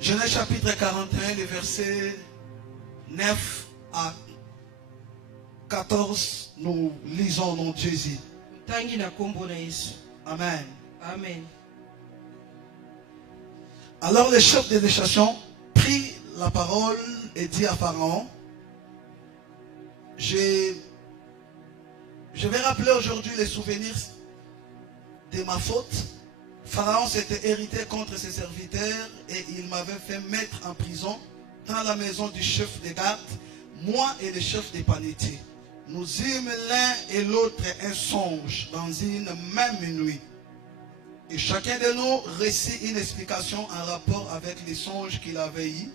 Genèse chapitre 41, les versets 9 à 14, nous lisons au nom de Jésus. Amen. Amen. Alors le chef des nations prit la parole et dit à Pharaon, je vais rappeler aujourd'hui les souvenirs de ma faute. Pharaon s'était hérité contre ses serviteurs et il m'avait fait mettre en prison dans la maison du chef des gardes, moi et le chef des panetiers. Nous eûmes l'un et l'autre un songe dans une même nuit. Et chacun de nous récit une explication en rapport avec les songes qu'il avait eus.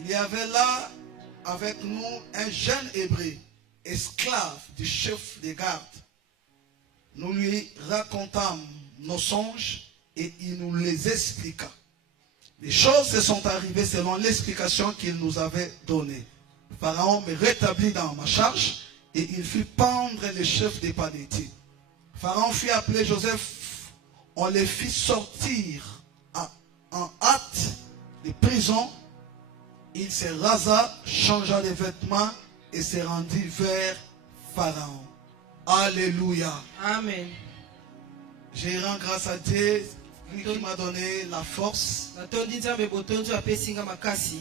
Il y avait là avec nous un jeune hébreu, esclave du chef des gardes. Nous lui racontâmes nos songes et il nous les expliqua. Les choses se sont arrivées selon l'explication qu'il nous avait donnée. Pharaon me rétablit dans ma charge et il fit pendre le chef des panetiers. Pharaon fit appeler Joseph, on le fit sortir en hâte de prison. Il se rasa, changea de vêtements et se rendit vers Pharaon. Alléluia. Amen. Je rends grâce à Dieu, lui qui m'a donné la force,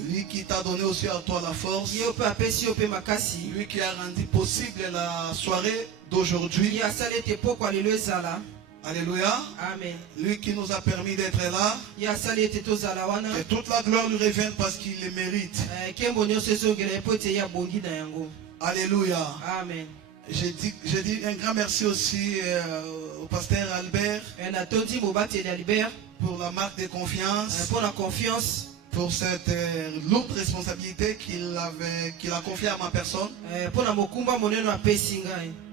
lui qui t'a donné aussi à toi la force, lui qui a rendu possible la soirée d'aujourd'hui. Alléluia. Amen. Lui qui nous a permis d'être là. Que toute la gloire lui revienne parce qu'il le mérite. Alléluia. Amen. Je dis un grand merci aussi au pasteur Albert pour la marque de confiance, pour cette lourde responsabilité qu'il a confiée à ma personne.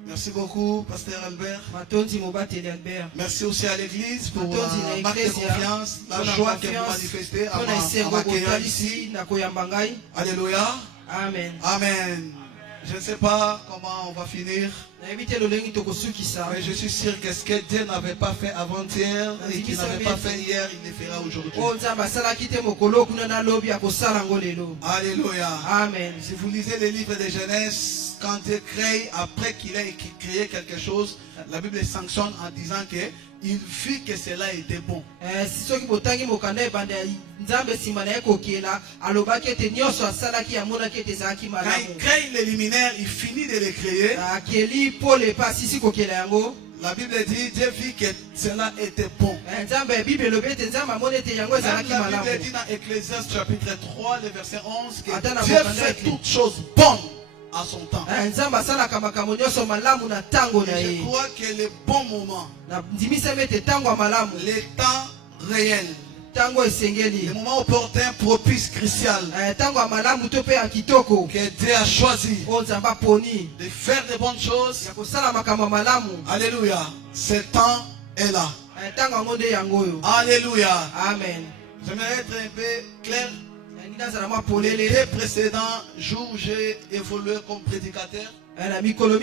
Merci beaucoup, pasteur Albert. Merci aussi à l'église pour la marque de confiance, la joie que vous manifestez à m'accueillir ici. Alléluia. Amen. Amen. Je ne sais pas comment on va finir, mais je suis sûr que ce que Dieu n'avait pas fait avant-hier et qu'il n'avait pas fait hier, il le fera aujourd'hui. Alléluia. Amen. Si vous lisez les livres de Genèse, quand Dieu crée, après qu'il ait créé quelque chose, la Bible sanctionne en disant que il vit que cela était bon. Quand il crée les luminaires, il finit de les créer. La Bible dit, Dieu vit que cela était bon. La Bible dit dans Ecclésiaste chapitre 3, le verset 11, que Dieu fait toutes choses bonnes à son temps. Et je crois que le bon moment, le temps réel, le moment opportun, propice, crucial, que Dieu a choisi de faire de bonnes choses. Alléluia. Ce temps est là. Alléluia. Amen. J'aimerais être un peu clair. Les 2 précédents jours, j'ai évolué comme prédicateur. Alléluia.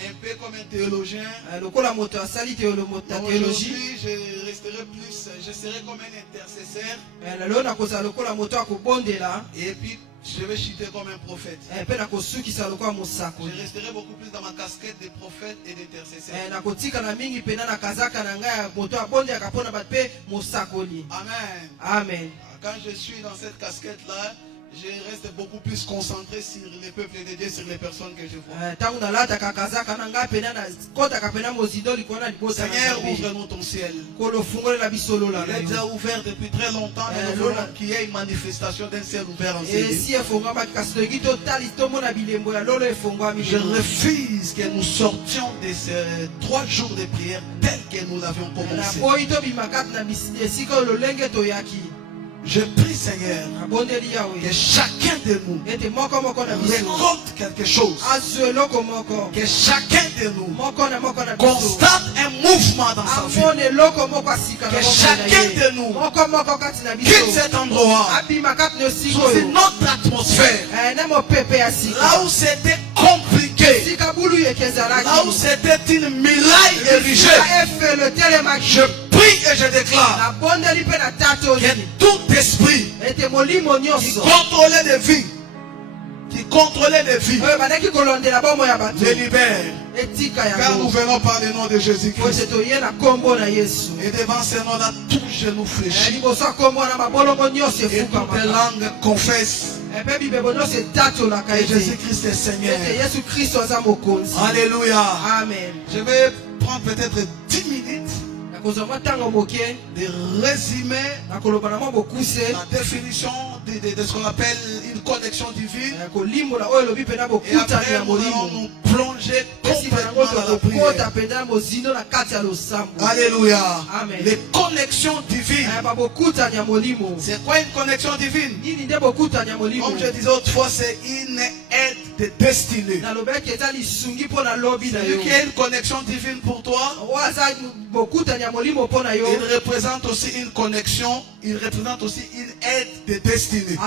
Un peu comme un théologien. Aujourd'hui, je serai comme un intercesseur. Et puis, je vais chuter comme un prophète. Je resterai beaucoup plus dans ma casquette de prophète et d'intercesseur. Amen. Amen. Quand je suis dans cette casquette-là, je reste beaucoup plus concentré sur les peuples de Dieu, sur les personnes que je vois. Seigneur, ouvre-nous ton ciel. Il est déjà ouvert depuis très longtemps, mais nous voulons qu'il y ait une manifestation d'un ciel ouvert en ciel. Je refuse que nous sortions de ces 3 jours de prière tels que nous l'avions commencé. Je prie, Seigneur, que chacun de nous récolte quelque chose. Que chacun de nous constate un mouvement dans sa vie. Que chacun de nous quitte cet endroit sous une autre atmosphère. Là où c'était compliqué, là où c'était une muraille érigée, je prie que je déclare que tout esprit contrôlé de vie, qui contrôlait les vies, les libère. Car nous venons par le nom de Jésus-Christ. Et devant ce nom-là, tout genou fléchit. Et toute langue confesse que Jésus-Christ est Seigneur. Alléluia. Amen. Je vais prendre peut-être 10 minutes de résumer la définition de ce qu'on appelle une connexion divine. Et après, nous allons nous plonger complètement dans la prière. Alléluia. Amen. Les connexions divines. C'est quoi une connexion divine? Comme je disais autrefois, c'est une aide de destinée. Celui qui a une connexion divine pour toi, il représente aussi une connexion, il représente aussi une aide de destinée.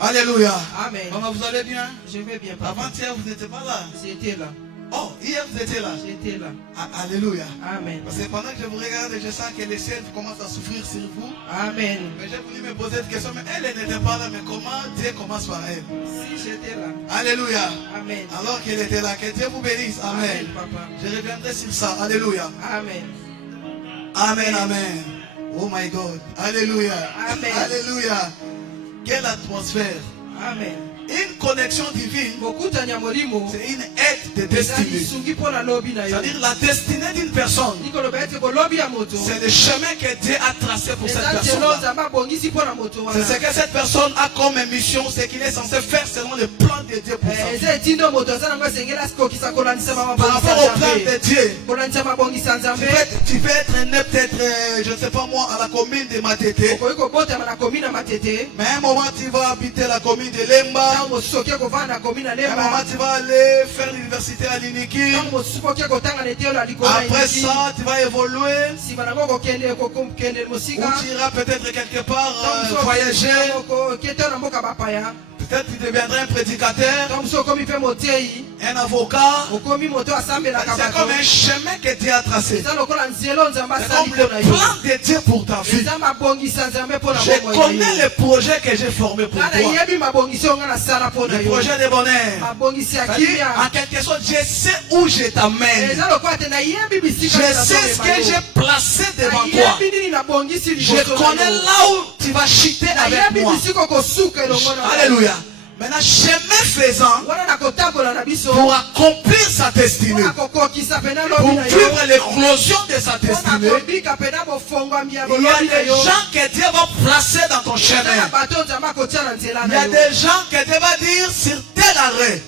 Alléluia. Amen. Maman, vous allez bien? Je vais bien, papa. Avant-hier, vous n'étiez pas là. J'étais là. Oh, hier, vous étiez là. J'étais là. Ah, alléluia. Amen. Parce que pendant que je vous regarde, je sens que les ciels commencent à souffrir sur vous. Amen. Mais j'ai voulu me poser cette question, mais elle n'était pas là, mais comment Dieu commence par elle? Si j'étais là. Alléluia. Amen. Alors qu'elle était là, que Dieu vous bénisse. Amen. Amen, papa. Je reviendrai sur ça. Alléluia. Amen. Amen, amen. Oh my God. Alléluia. Amen. Alléluia. Quelle atmosphère. Amen. Une connexion divine, c'est une aide de destinée. C'est-à-dire la destinée d'une personne. C'est le chemin que Dieu a tracé pour cette personne. C'est ce que cette personne a comme mission, c'est qu'il est censé faire selon le plan de Dieu pour sa vie. Par rapport au plan de Dieu, tu peux être né peut-être, je ne sais pas moi, à la commune de Matete. Mais à un moment tu vas habiter la commune de Lemba. À un moment tu vas aller faire l'université à Liniki. Après ça tu vas évoluer. Ou tu iras peut-être quelque part voyager. Peut-être tu deviendras un prédicateur, un avocat. C'est comme un chemin que Dieu a tracé. C'est comme le plan de Dieu pour ta vie. Je connais le projet que j'ai formé pour toi. Le projet de bonheur. C'est-à-dire, en quelque sorte, je sais où je t'amène. Je sais ce que j'ai placé devant toi. Je connais là où tu vas chuter avec moi. Alléluia. Maintenant, chemin faisant, pour accomplir sa destinée, pour vivre l'éclosion de sa destinée, il y a des gens que Dieu va placer dans ton chemin. Il y a des gens que Dieu va dire sur tel arrêt,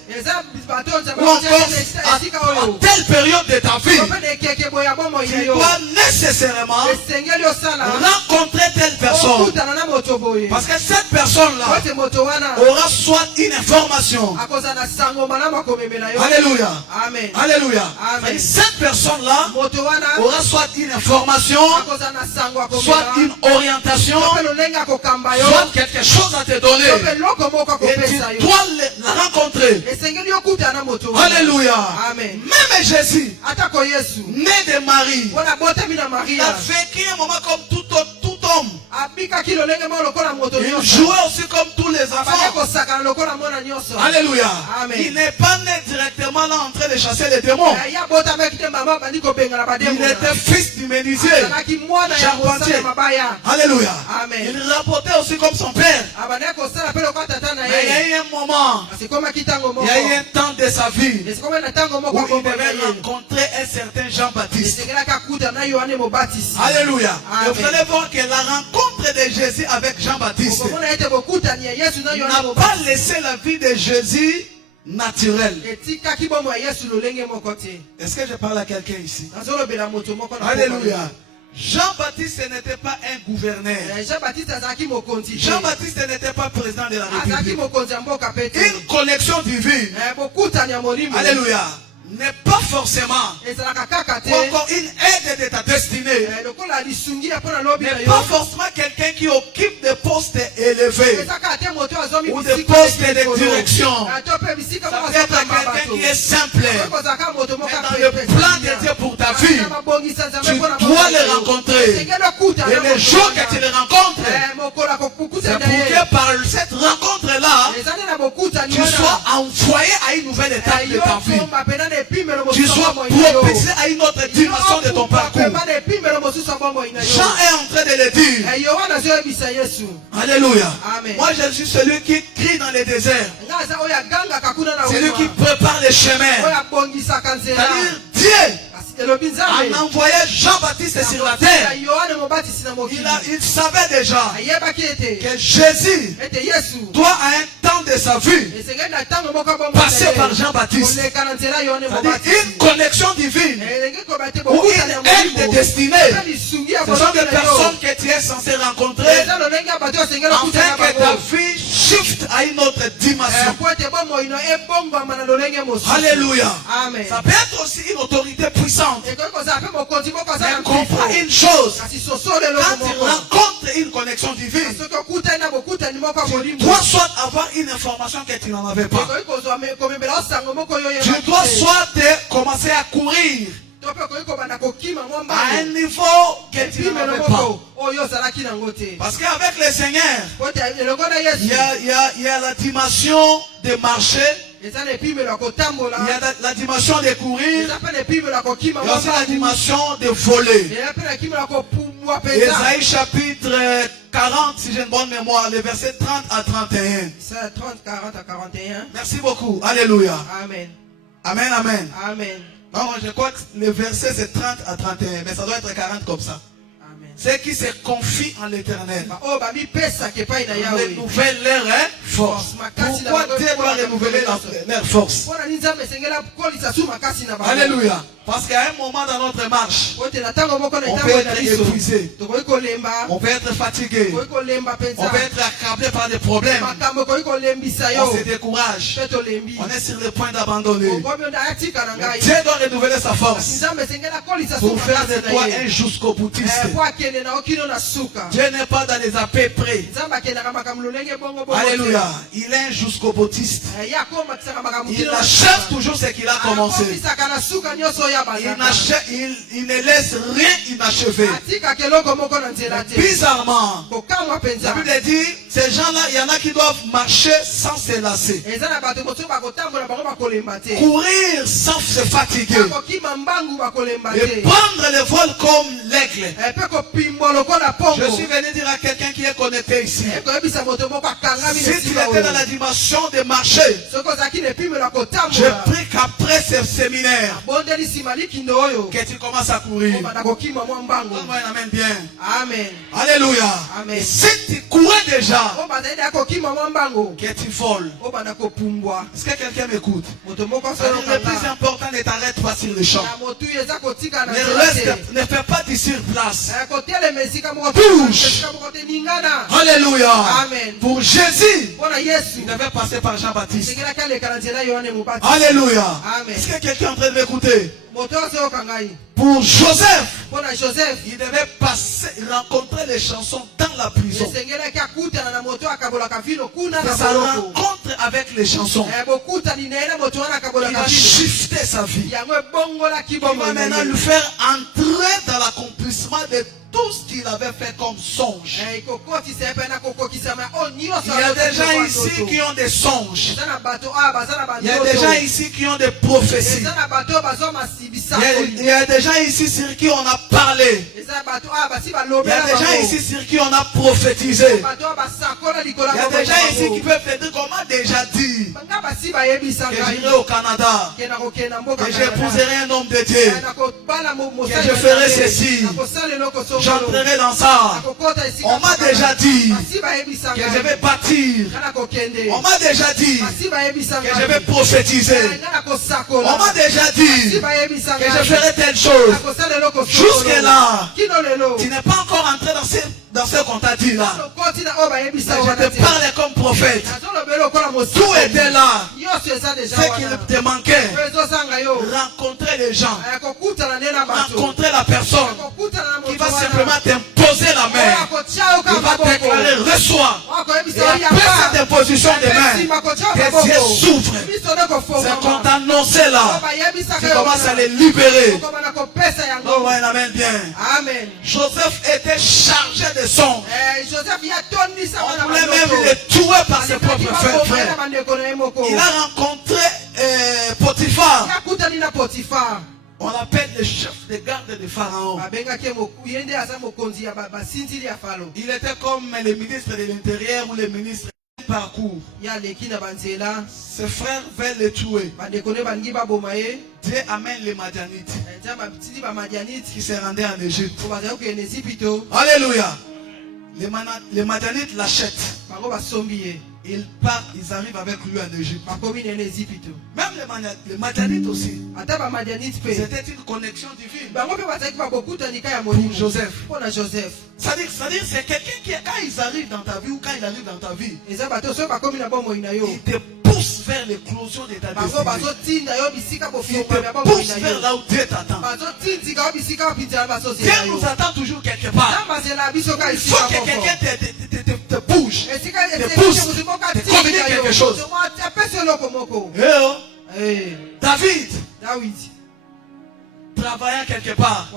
ou encore à telle période de ta vie, tu dois nécessairement rencontrer telle personne. Parce que cette personne-là aura soit une information. Alléluia. Amen. Alléluia. Amen. Cette personne-là aura soit une information, soit une orientation, soit quelque chose à te donner. Et tu dois la rencontrer. Alléluia. Amen. Même Jésus, né de Marie, il a vécu un moment comme tout homme. Il jouait aussi comme tous les enfants. Alléluia. Amen. Il n'est pas né directement là en train de chasser les démons. Il était fils du menuisier, charpentier. Alléluia. Amen. Il rapportait aussi comme son père. Mais il y a eu un moment, il y a eu un temps de sa vie où il devait rencontrer un certain Jean-Baptiste. Alléluia. Et vous allez voir que la rencontre de Jésus avec Jean-Baptiste n'a pas laissé la vie de Jésus naturelle. Est-ce que je parle à quelqu'un ici? Alléluia. Jean-Baptiste n'était pas un gouverneur. Jean-Baptiste n'était pas président de la République. Une connexion divine, alléluia, n'est pas forcément encore une aide de ta destinée. N'est pas forcément quelqu'un qui occupe des postes élevés ou des postes de direction. Ça peut être quelqu'un qui est simple, mais dans le plan de Dieu pour ta vie, vie, tu dois les rencontrer. Et les jours que tu les rencontres, c'est pour que par cette rencontre-là, tu sois envoyé à une nouvelle étape de ta vie. Tu sois propulsé à une autre dimension de ton parcours. Jean est en train de le dire. Alléluia. Amen. Moi, je suis celui qui crie dans les déserts. Celui qui prépare les chemins. C'est-à-dire, Dieu a envoyé Jean-Baptiste sur la terre. Il savait déjà que Jésus doit à un temps de sa vie passer par Jean-Baptiste. C'est-à-dire une connexion divine ou une aide destinée. Ce sont des personnes que tu es censé rencontrer afin que ta vie shift à une autre dimension. Alléluia. Amen. Ça peut être aussi une autorité puissante. Mais comprends une chose. Quand tu rencontres une connexion divine, tu dois soit avoir une information que tu n'en avais pas. Tu dois soit commencer à courir à un niveau que tu n'en avais pas. Parce qu'avec le Seigneur, il y a la dimension de marcher. Il y a la dimension de courir. Il y a aussi la dimension de voler. Ésaïe chapitre 40, si j'ai une bonne mémoire, les versets 30 à 31. 30, 40 à 41. Merci beaucoup. Alléluia. Amen. Amen, amen. Amen. Donc, je crois que le verset c'est 30 à 31, mais ça doit être 40 comme ça. Ceux qui se confient en l'éternel renouvellent leur force. Pourquoi Dieu doit renouveler leur force? Alléluia. Parce qu'à un moment dans notre marche, on peut être épuisé, on peut être fatigué, on peut être accablé par des problèmes, on se décourage, on est sur le point d'abandonner. Dieu doit renouveler sa force pour faire de toi un jusqu'au boutiste. Dieu n'est pas dans les à peu près. Alléluia. Il est un jusqu'au boutiste. Il achève toujours ce qu'il a commencé. Il ne laisse rien inachevé. Bizarrement, la Bible dit, ces gens-là, il y en a qui doivent marcher sans se lasser. Courir sans se fatiguer. Et prendre le vol comme l'aigle. Je suis venu dire à quelqu'un qui est connecté ici. Si tu étais dans la dimension de marcher, je prie qu'après ce séminaire, que tu commences à courir. Donne-moi un amen bien. Amen. Alléluia. Amen. Et si tu courais déjà, que tu voles. Est-ce que quelqu'un m'écoute? Le plus important, ne t'arrête pas sur le champ. Ne reste, ne fais pas du sur place. Bouge. Alléluia. Amen. Pour Jésus, il devait passer par Jean-Baptiste. Alléluia. Amen. Est-ce que quelqu'un est en train de m'écouter? Pour Joseph, il devait passer, rencontrer les chansons dans la prison. C'est sa rencontre avec les chansons qui va shifter sa vie. Qui va maintenant lui faire entrer dans l'accomplissement de tout ce qu'il avait fait comme songe. Il y a des gens ici qui ont des songes. Il y a des gens ici qui ont des prophéties. Il y a des gens ici sur qui on a parlé. Il y a des gens ici sur qui on a prophétisé. Il y a des gens ici qui peuvent te dire comment déjà dit que j'irai au Canada, que j'épouserai un homme de Dieu, que je ferai ceci, j'entrerai dans ça. On m'a déjà dit que je vais bâtir. On m'a déjà dit que je vais prophétiser. On m'a déjà dit que je ferai telle chose. Jusque là, tu n'es pas encore entré dans ce qu'on t'a dit là. Je te parlais comme prophète. Tout était là. Ce qu'il te manquait, rencontrer les gens, rencontrer la personne qui va simplement t'imposer la main. Il va te déclarer, reçois. Et après cette imposition de main, tes yeux s'ouvrent. C'est qu'on t'a annoncé là. Tu commences à les libérer. Non, ouais, amen bien. Amen. Joseph était chargé de songes. On voulait même le tuer par ses propres frères. Il a rencontré Potiphar. On l'appelle le chef de garde de Pharaon. Il était comme le ministre de l'Intérieur ou le ministre du parcours. Ses frères veulent le tuer. Dieu amène les Madianites qui se rendaient en Égypte. Alléluia. Les Madianites l'achètent. Ils partent, ils arrivent avec lui en Égypte. Même les Madianites aussi. C'était une connexion divine pour Joseph. C'est-à-dire, c'est quelqu'un qui, quand ils arrivent dans ta vie ou quand il arrive dans ta vie, il te pousse vers l'éclosion de ta destinée. Il te pousse vers là où Dieu t'attend. Dieu nous attend toujours quelque part. Il faut que quelqu'un te bouge, te pousse, te communique quelque chose. David travaillant quelque part,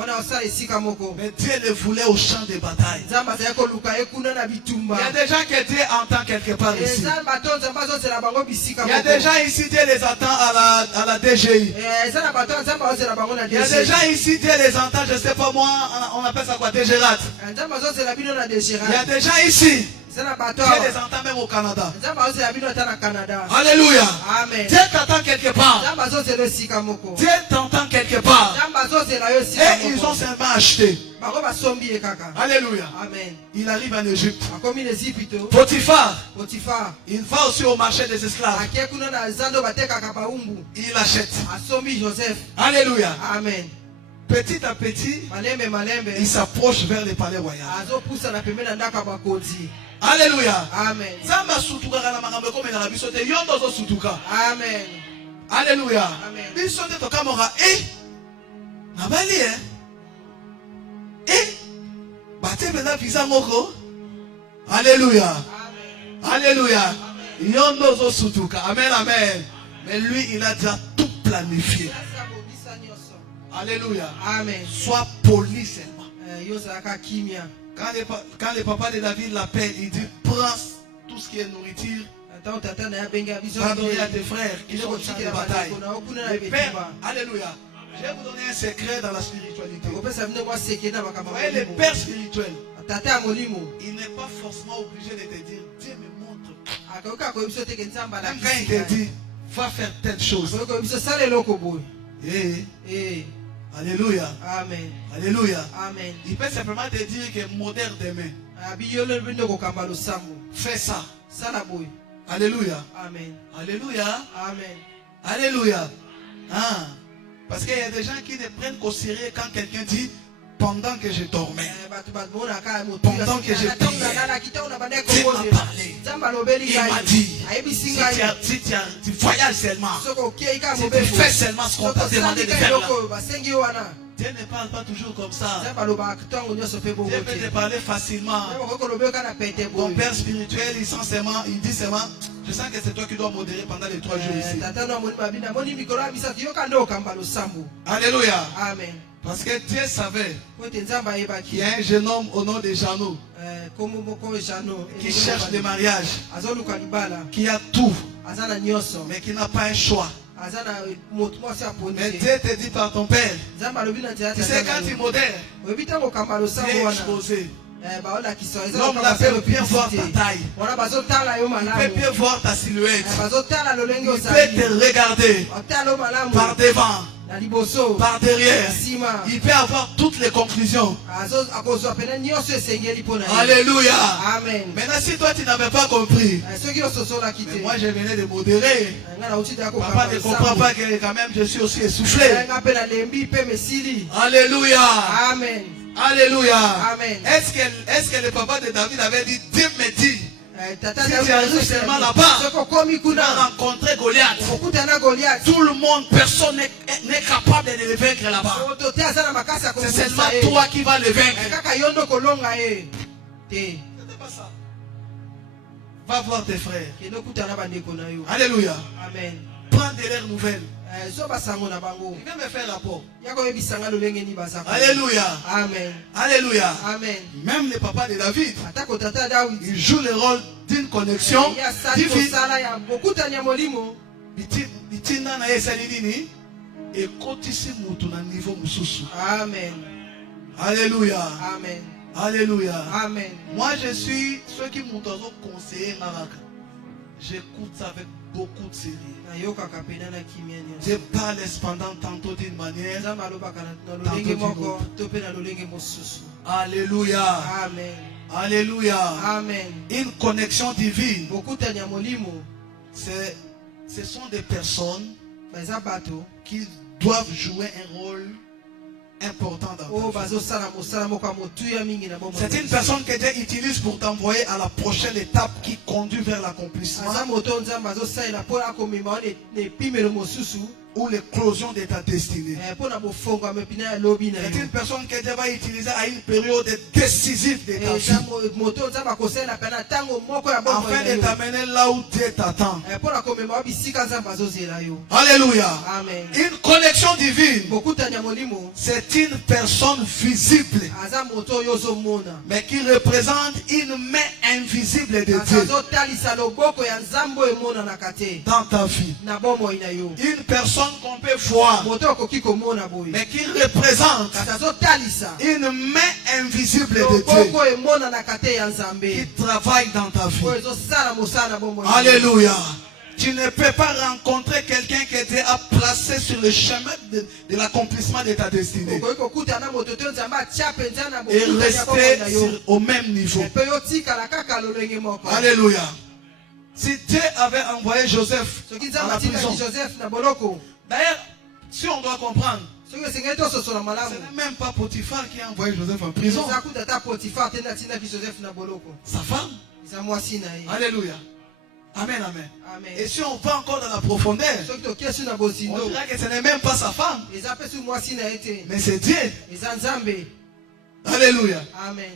mais Dieu le voulait au champ de bataille. Il y a des gens que Dieu entend quelque part ici. Il y a des gens ici, Dieu les attend à la DGI. Il y a des gens ici, Dieu les entend, je ne sais pas moi, on appelle ça quoi, DGRAT. Il y a des gens ici, Dieu les entend même au Canada. Alléluia. Dieu t'entend quelque part. Dieu t'entend quelque part. Et ils ont seulement acheté. Alléluia. Il arrive en Égypte. Potiphar. Il va aussi au marché des esclaves. Il achète. Alléluia. Petit à petit, il s'approche vers le palais royal. Alléluia. Amen. Alléluia. Alléluia. Alléluia. Amen, amen. Mais lui, il a déjà tout planifié. Alléluia. Amen. Sois poli seulement. Quand le papa de David l'appelle, il dit prends tout ce qui est nourriture. Va donner à tes frères qui sont au champ de bataille. Le Père, alléluia. Je vais vous donner un secret dans la spiritualité. Vous voyez, le Père spirituel, il n'est pas forcément obligé de te dire Dieu me montre. Même quand il te dit va faire telle chose. Alléluia. Amen. Alléluia. Amen. Il peut simplement te dire que modère demain. Fais ça. Alléluia. Amen. Alléluia. Amen. Alléluia. Ah. Parce qu'il y a des gens qui ne prennent qu'au sérieux quand quelqu'un dit pendant que je dormais. Pendant que je priais. Dieu m'a parlé. Il m'a dit si tu voyages seulement, si tu fais seulement ce qu'on t'a demandé de faire là. Dieu ne parle pas toujours comme ça. Dieu peut te parler facilement. Ton père spirituel, il dit seulement, je sens que c'est toi qui dois modérer pendant les 3 jours ici. Alléluia. Amen. Parce que Dieu savait qu'il y a un jeune homme au nom de Jeannot qui cherche le mariage, qui a tout, mais qui n'a pas un choix. Mais Dieu te dit par ton père, tu sais quand tu modères, tu es exposé. L'homme là peut bien voir ta taille. Il peut bien voir ta silhouette. Il peut te regarder par devant, par derrière. Il peut avoir toutes les conclusions. Alléluia. Amen. Maintenant si toi tu n'avais pas compris, mais moi je venais de modérer. Papa ne comprend pas que quand même je suis aussi essoufflé. Alléluia. Amen. Alléluia. Amen. Est-ce que le papa de David avait dit Dieu me dit si tu arrives seulement là-bas, tu vas rencontrer Goliath. Tout le monde, personne n'est capable de le vaincre là-bas. C'est seulement toi qui vas le vaincre. C'était pas ça. Va voir tes frères. kende okutana bandeko na yo. Alléluia. Amen. Prends de leurs nouvelles. So basango na bango. Il vient me faire rapport. Yako yebisanga lolenge ni bazaka. Alléluia. Amen. Alléluia. Amen. Même le papa de David, Atako tata David. il joue le rôle d'une connexion Ya sali divine. kosala ya bokutani ya molimo. Bitina na esali nini ekotisi mutu na niveau mususu. Amen. Alléluia. Amen. Alléluia. Amen. Moi je suis ceux qui m'ont conseillé Maraka. J'écoute ça avec beaucoup de sérieux. Nayoka pena na kimia ni. Je parle cependant tantôt d'une manière. Nzamba alobaka na lolenge moko to pe na lolenge mosusu. Alléluia. Amen. Alléluia. Amen. Une connexion divine. Bokutani ya molimo. Ce sont des personnes Baza bato. qui doivent jouer un rôle important dans Oh ta vie. bazo sala mosala moko motuya mingi na bomba. C'est une personne que Dieu utilise pour t'envoyer à la prochaine étape qui conduit vers l'accomplissement Aza moto nzamba bazo sala po akomima ne pimelo mosusu. ou l'éclosion de ta destinée. Po na bofongo amepina ya lobi na C'est yo. une personne que Dieu va utiliser à une période décisive de ta vie Moto nzamba kosala pena tango moko ya bomba. afin de t'amener là où Dieu t'attend. Po na komema bisika nzamba bazo zela yo. Alléluia. Amen. Une connexion divine, Bokutani ya molimo. c'est une personne visible, Aza moto yozo mona. mais qui représente une main invisible de Dieu Azo talisa loboko ya nzambo emona na kate. dans ta vie. Na bomo ina yo. Une personne qu'on peut voir, Moto koki komona boy. mais qui représente Azo talisa. une main invisible de Loboko Dieu emona na kate ya qui nzambe. travaille dans ta vie. Oyo sala mosala bomo. Alléluia. Tu ne peux pas rencontrer quelqu'un que Dieu a placé sur le chemin de l'accomplissement de ta destinée Koki kokutana moto te nzamba tia penza na et bokuta ya bomo rester na yo. au même niveau. Pe yo tika la kaka lolenge moko. Alléluia. Si Dieu avait envoyé Joseph Soki à nzamba la tika prison, ki Joseph na boloko. d'ailleurs, si on doit comprendre, Soki sengeli to soso na ce malamu. n'est même pas Potiphar qui a envoyé Joseph en prison, Za kuta ta Potifar tena tina ki Joseph na boloko. sa femme. Za mwasi na ye. Alléluia. Amen, amen. Amen. Et si on va encore dans la profondeur, Soki to kesu na on bozindo. dirait que ce n'est même pas sa femme, Eza pe su mwasi na ete. mais c'est Dieu. Eza nzambe. Alléluia. Amen.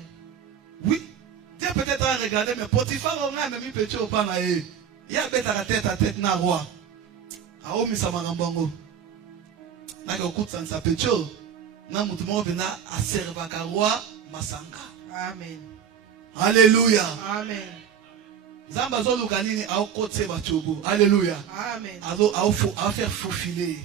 Oui. Dieu peut-être a regardé, mais Potiphar, on a même petit au pan. Il y a bête à la tête na roi. Ao misamangambongo. Na kokuta sa pecho. Na mutumo vena a servaka roi masanga. Amen. Alléluia. Amen. Zamba zo lukanini ao kote bachobo. Alléluia. Amen. Ao faire faufiler.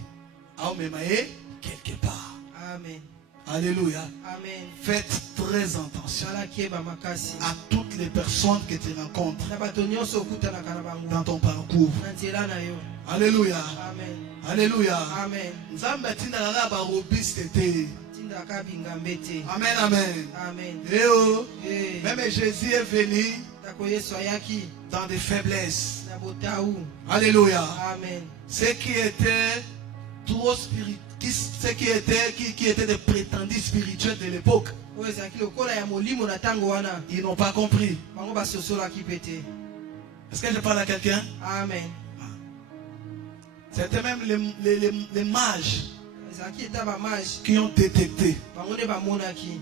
Ao memaye quelque part. Amen. Alléluia. Amen. Faites très attention Sala kieba makasi. à toutes les personnes que tu rencontres Na bato nyonso okutana kana bango. dans ton parcours. Na nzela na yo. Alléluia. Amen. Alléluia. Amen. Nzambe atinaka barobiste te. Tinda kabinga mbete. Amen, amen. Amen. Eh oh. Eh. Même Jésus est venu Tako Yesu ayaki dans des faiblesses. na botaou. Alléluia. Amen. Ceux qui étaient trop spirituels, ceux qui étaient des prétendus spirituels de l'époque, Oyo ezalaki lokola ya molimo na tango wana. ils n'ont pas compris. Bango basosolaki pete. Est-ce que je parle à quelqu'un? Amen. C'était même les mages Ezalaki eta bamage. qui ont détecté. Bango nde bamonaki.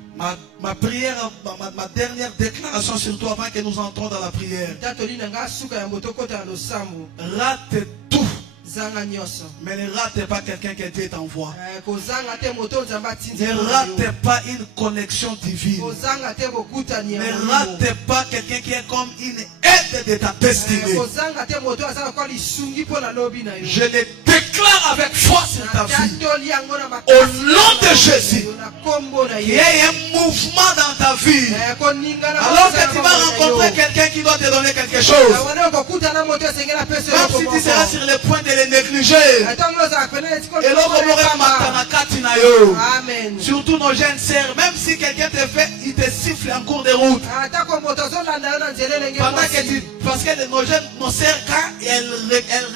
Ma prière, ma dernière déclaration sur toi avant que nous entrons dans la prière. Tatoli na nga suka ya moto kota na losambo. Rate tout, Zanga nyonso. mais ne rate pas quelqu'un que Dieu t'envoie. Kozanga te moto nzamba Ne rate pas une connexion divine. Kozanga te bokutani ya Ne molimo. rate pas quelqu'un qui est comme une aide de ta destinée. Kozanga te moto aza kwa lisungi po na lobi na yo. Je le déclare avec foi sur ta vie. Tatoli yango na Au nom de Jésus, na kombo na qu'il y ye. ait un mouvement dans ta vie. Koninga na Alors que tu vas rencontrer quelqu'un qui doit te donner quelque chose. wana kokutana moto esengela pesa yo Même si tu seras sur le point de le négliger. Atango za pena etiko. Et l'autre aurait matanakati na yo. Amen. Surtout nos jeunes sœurs, même si quelqu'un te fait, il te siffle en cours de route. Atako moto zo landa yo na nzela lenge. Pendant que tu, parce que nos jeunes, nos sœurs, quand elles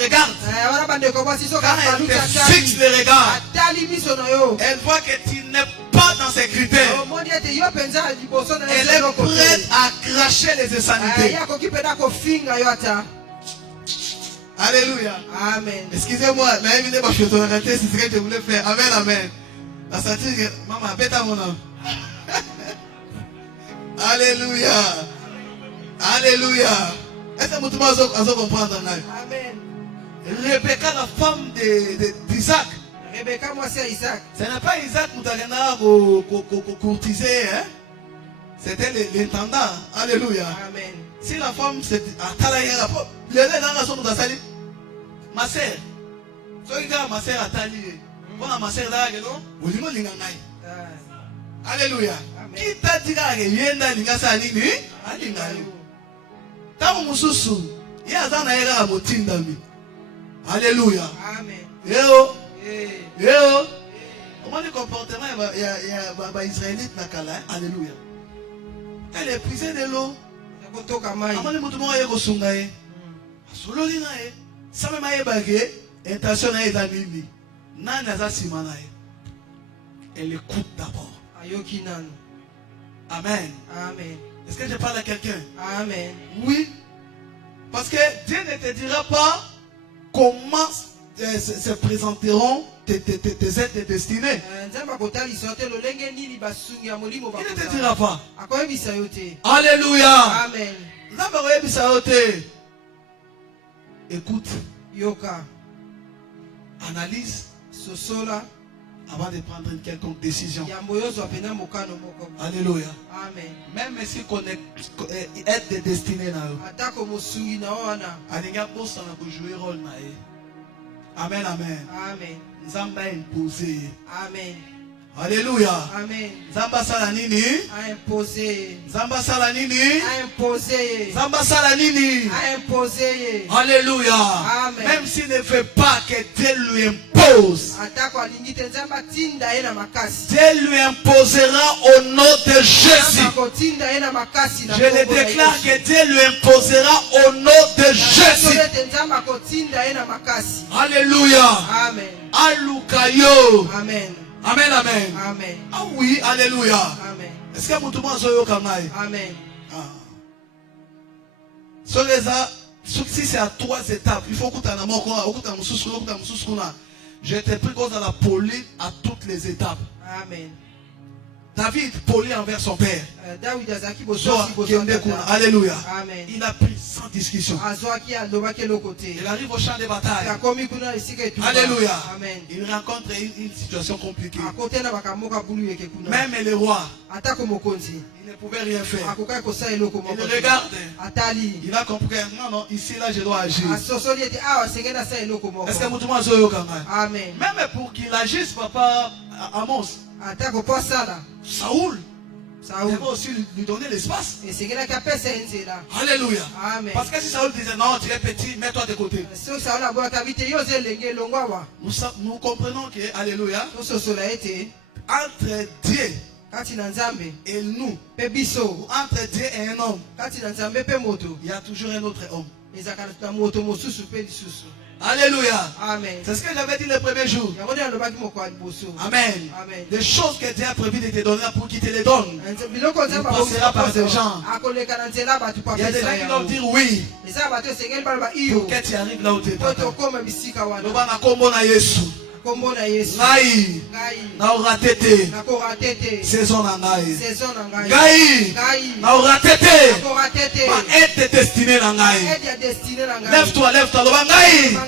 regardent, wana bande ko basi so quand elles te fixent le regard, atali miso na yo. elles voient que tu n'es pas dans ces critères. Omoni ete yo penza liboso na Elle est prête à cracher les insanités. ya kokipenda kofinga yo ata. Alléluia. Amen. Excusez-moi, mais il n'est pas fait c'est ce que je voulais faire. Amen, amen. La sortie, maman, bête à mon nom. Alléluia. Alléluia. Est-ce que vous pouvez comprendre? Amen. Rebecca, la femme d'Isaac. Rebecca, moi c'est Isaac. Ce n'est pas Isaac qui courtisé, hein? C'était l'intendant. Alléluia. Amen. Si la femme c'est ma sœur, ma sœur a tali. Ma sœur alléluia. Qui t'a dit que yenda lingasa nini? Alingayo. Tamu mususu. Yazana era motindami. Alléluia. Amen. Yo. Yo. Comment le comportement ya israélite na kala? Alléluia. Elle est prisée de l'eau. Comment le mutumo ya kosunga ye? Sololi na ye. Same ma ye bagé, intention na ye za nini? Nani azasima na ye? Elle écoute d'abord. Amen. Amen. Est-ce que je parle à quelqu'un? Amen. Oui. Parce que Dieu ne te dira pas comment se présenteront tes êtres destinés. Il ne te dira pas. Alléluia. Amen. Écoute. Yoka. Analyse. Sosola. Avant de prendre une quelconque décision. Alléluia. Amen. Même si on est destiné à Amen, amen. Amen. Nzamba imposé. Amen. Alléluia. Amen. Zamba salanini. A imposé. Zamba salanini. A imposé. Zamba salanini. A imposé. Alléluia. Amen. Même s'il ne fait pas que Dieu lui impose. Dieu lui imposera au nom de Jésus. Je le déclare que Dieu lui imposera au nom de Jésus. Alléluia. Amen. Alukayo. Amen. Amen, amen. Amen. Ah oui, alléluia. Amen. Est-ce que vous avez Amen. Amen. Si c'est à 3 étapes, il faut que tu je t'ai pris cause à la polie à toutes les étapes. Amen. David poli envers son père. Alléluia. Amen. Il a pris sans discussion. Il arrive au champ de bataille. Alléluia. Amen. Il rencontre une situation compliquée. Même le roi, il ne pouvait rien faire. Il regarde. Il a compris que non, ici là je dois agir. Est-ce que vous Amen. même pour qu'il agisse, papa Amos, Saoul, il va aussi lui donner l'espace. Alléluia. Amen. Parce que si Saoul disait non, tu es petit, mets-toi de côté. Nous comprenons que, alléluia, entre Dieu et nous, ou entre Dieu et un homme, il y a toujours un autre homme. Alléluia. Amen. C'est ce que j'avais dit le premier jour. Amen. Amen. Des choses que Dieu a prévu de te donner pour qu'il te les donne. Il passera par des gens. Il y a des gens qui doivent dire oui pour que tu arrives là où tu es. Ngai na oratete saison na ngai ngai na oratete ma aide destinée na ngai lève-toi loba ngai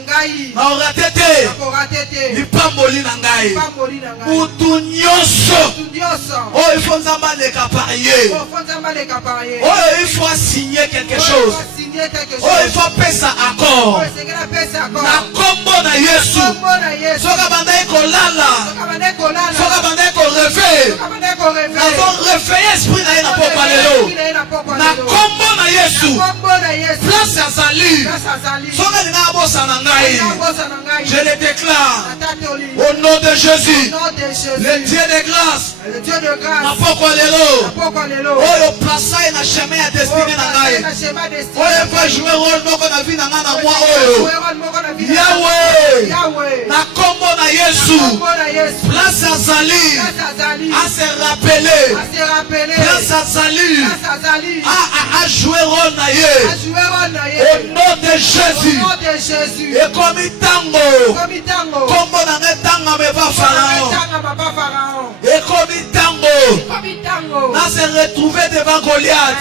na oratete lipamboli na ngai mutu nyonso oh il faut nzamba leka parier oh il faut signer quelque chose oh il faut payer accord na kombo na Yesu soka bandai kolala soka bandai ko rêver avons réveillé esprit na ina poko lelo na kombo na Yesu place ya sali soka lina abosa na ngai je le déclare au nom de Jésus le Dieu de grâce na poko lelo oyo place na chemin ya destinée na ngai oyo va jouer rôle moko na vie na nga na moi oyo Yahweh na kombo na Yesu place azali à se rappeler place azali à jouer rôle na ye au nom de Jésus et comme tango kombo na ngetanga me ba Pharaon et comme tango na se retrouver devant Goliath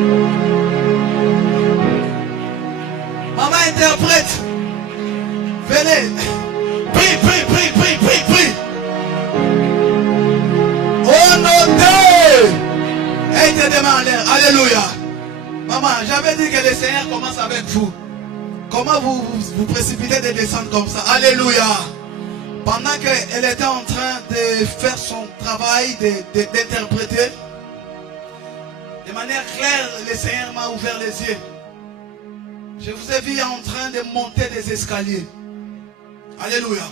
tes deux mains en l'air. Alléluia. Maman, j'avais dit que le Seigneur commence avec vous. Comment vous précipitez de descendre comme ça? Alléluia. Pendant qu'elle était en train de faire son travail, d'interpréter, de manière claire, le Seigneur m'a ouvert les yeux. Je vous ai vu en train de monter des escaliers. Alléluia.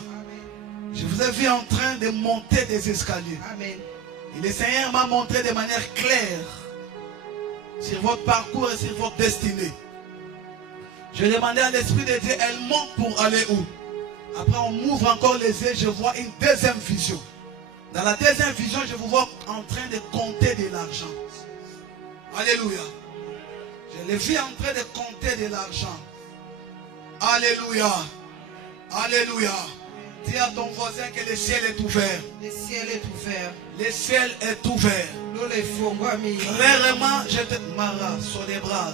Je vous ai vu en train de monter des escaliers. Amen. Et le Seigneur m'a montré de manière claire sur votre parcours et sur votre destinée. Je demandais à l'Esprit de Dieu, elle monte pour aller où? Après on m'ouvre encore les yeux, je vois une deuxième vision. Dans la deuxième vision, je vous vois en train de compter de l'argent. Alléluia. Je les vis en train de compter de l'argent. Alléluia. Alléluia. Dis à ton voisin que le ciel est ouvert. Le ciel est ouvert. Le ciel est ouvert. Clairement, je te mara sur les bras.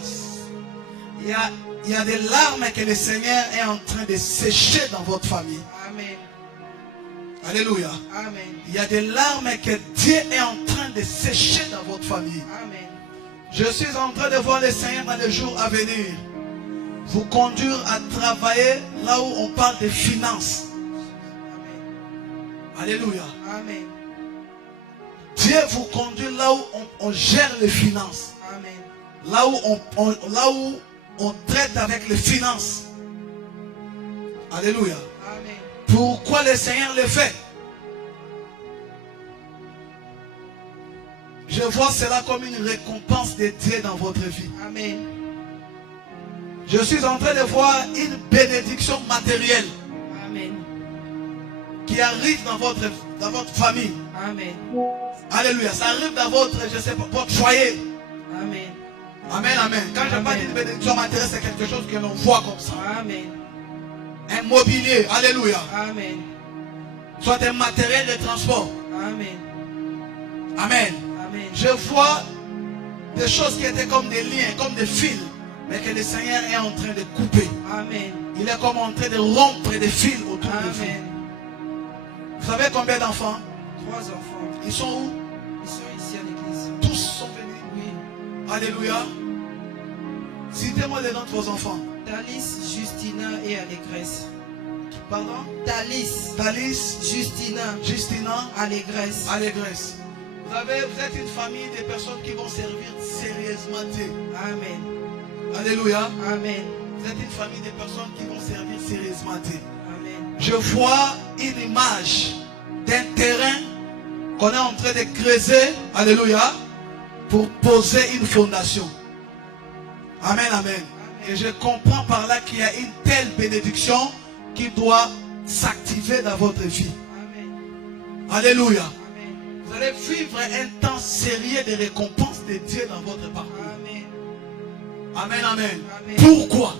Il y a des larmes que le Seigneur est en train de sécher dans votre famille. Amen. Alléluia. Amen. Il y a des larmes que Dieu est en train de sécher dans votre famille. Amen. Je suis en train de voir le Seigneur dans les jours à venir vous conduire à travailler là où on parle de finances. Amen. Alléluia. Amen. Dieu vous conduit là où on gère les finances. Amen. Là où on traite avec les finances. Alléluia. Amen. Pourquoi le Seigneur le fait? Je vois cela comme une récompense de Dieu dans votre vie. Amen. Je suis en train de voir une bénédiction matérielle Amen. qui arrive dans votre famille. Amen. Alléluia. Ça arrive dans votre, je sais pas, votre foyer. Amen. Amen, amen. Quand je parle d'une bénédiction matérielle, c'est quelque chose que l'on voit comme ça. Amen. Un mobilier. Alléluia. Amen. Soit un matériel de transport. Amen. Amen. Amen. Je vois des choses qui étaient comme des liens, comme des fils, mais que le Seigneur est en train de couper. Amen. Il est comme en train de rompre des fils autour de vous. Amen. Vous savez combien d'enfants? 3 enfants. Ils sont où? Ils sont ici à l'église. Tous sont venus. Oui. Alléluia. Citez-moi les noms de vos enfants. Thalys, Justina et Allégresse. Pardon? Thalys, Thalys, Justina, Allégresse. Allégresse. Vous êtes une famille de personnes qui vont servir sérieusement Dieu. Amen. Alléluia. Amen. Vous êtes une famille de personnes qui vont servir sérieusement Dieu. Amen. Je vois une image d'un terrain qu'on est en train de creuser. Alléluia. Pour poser une fondation. Amen, amen. Et je comprends par là qu'il y a une telle bénédiction qui doit s'activer dans votre vie. Amen. Alléluia. Amen. Vous allez vivre un temps sérieux de récompense de Dieu dans votre parcours. Amen. Amen, amen. Amen. Pourquoi?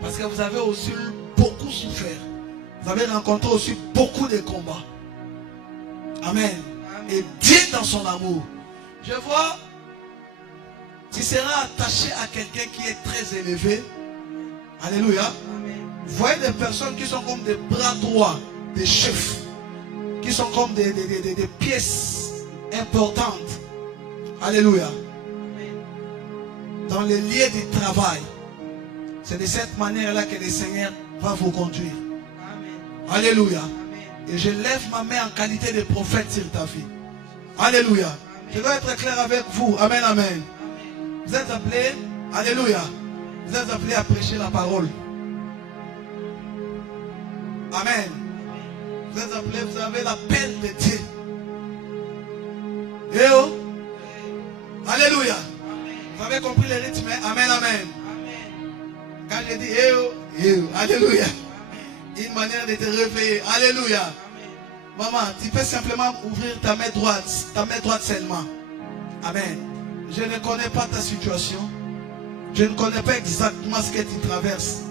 Parce que vous avez aussi beaucoup souffert. Vous avez rencontré aussi beaucoup de combats. Amen. Amen. Et Dieu dans son amour. Je vois, tu seras attaché à quelqu'un qui est très élevé. Alléluia. Amen. Vous voyez des personnes qui sont comme des bras droits, des chefs, qui sont comme des pièces importantes. Alléluia. Amen. Dans les lieux du travail. C'est de cette manière-là que le Seigneur va vous conduire. Amen. Alléluia. Amen. Et je lève ma main en qualité de prophète sur ta vie. Alléluia. Je dois être clair avec vous. Amen, amen. Amen. Vous êtes appelés, alléluia, vous êtes appelés à prêcher la parole. Amen. Vous êtes appelés, vous avez l'appel de Dieu. Eh oh. Alléluia. Vous avez compris le rythme? Amen, amen. Amen. Quand je dis eh oh, alléluia. Une manière de te réveiller. Alléluia. Amen. Maman, tu peux simplement ouvrir ta main droite seulement. Amen. Je ne connais pas ta situation. Je ne connais pas exactement ce que tu traverses.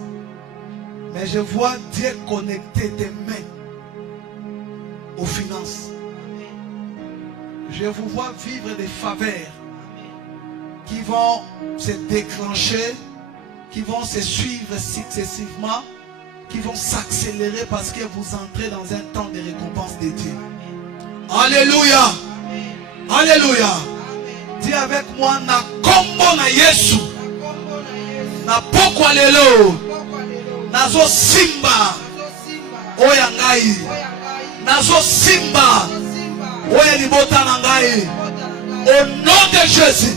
Mais je vois Dieu connecter tes mains aux finances. Je vous vois vivre des faveurs qui vont se déclencher, qui vont se suivre successivement, qui vont s'accélérer parce que vous entrez dans un temps de récompense de Dieu. Alléluia. Alléluia. Dis avec moi, na kombo na Yesu. Na pokwa lelo. Nazo simba. Oya ngai. Nazo simba. Oya libota na ngai. Au nom de Jésus.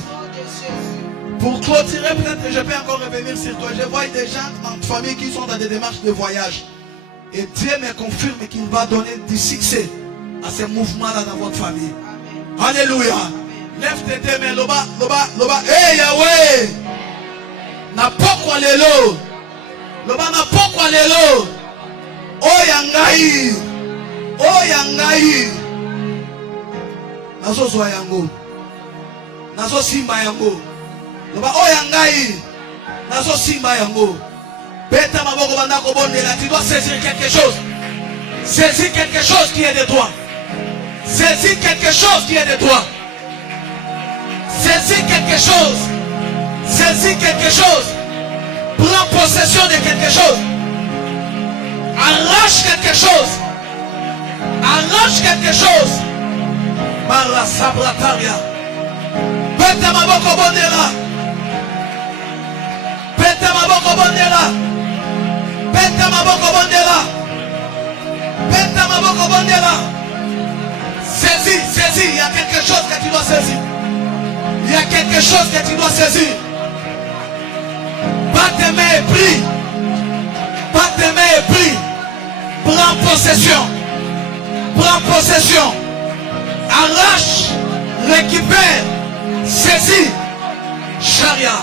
Pour clôturer, peut-être que je peux encore revenir sur toi. Je vois des gens en famille qui sont dans des démarches de voyage. Et Dieu me confirme qu'il va donner du succès à ces mouvements-là dans votre famille. Alléluia. Lève tes mains. Loba. Hey Yahweh. Na pokwa lelo. Loba na pokwa lelo. Oyangai. Oyangai. Nazo zwa yango. Nazo simba yango. Loba oyangai. Nazo simba yango. Beta maboko bandako bondela. Tu dois saisir quelque chose. Saisis quelque chose qui est de toi. Saisis quelque chose qui est de toi. Saisis quelque chose. Saisis quelque chose. Prends possession de quelque chose. Arrache quelque chose. Arrache quelque chose. Par la sabrataria. Beta maboko bondela. Beta maboko bondela. Beta maboko bondela. Beta maboko bondela. Saisis, saisis. Il y a quelque chose que tu dois saisir. Il y a quelque chose que tu dois saisir. Pas tes mains et prie. Pas tes mains et prie. Prends possession. Prends possession. Arrache. Récupère. Saisis. Charia.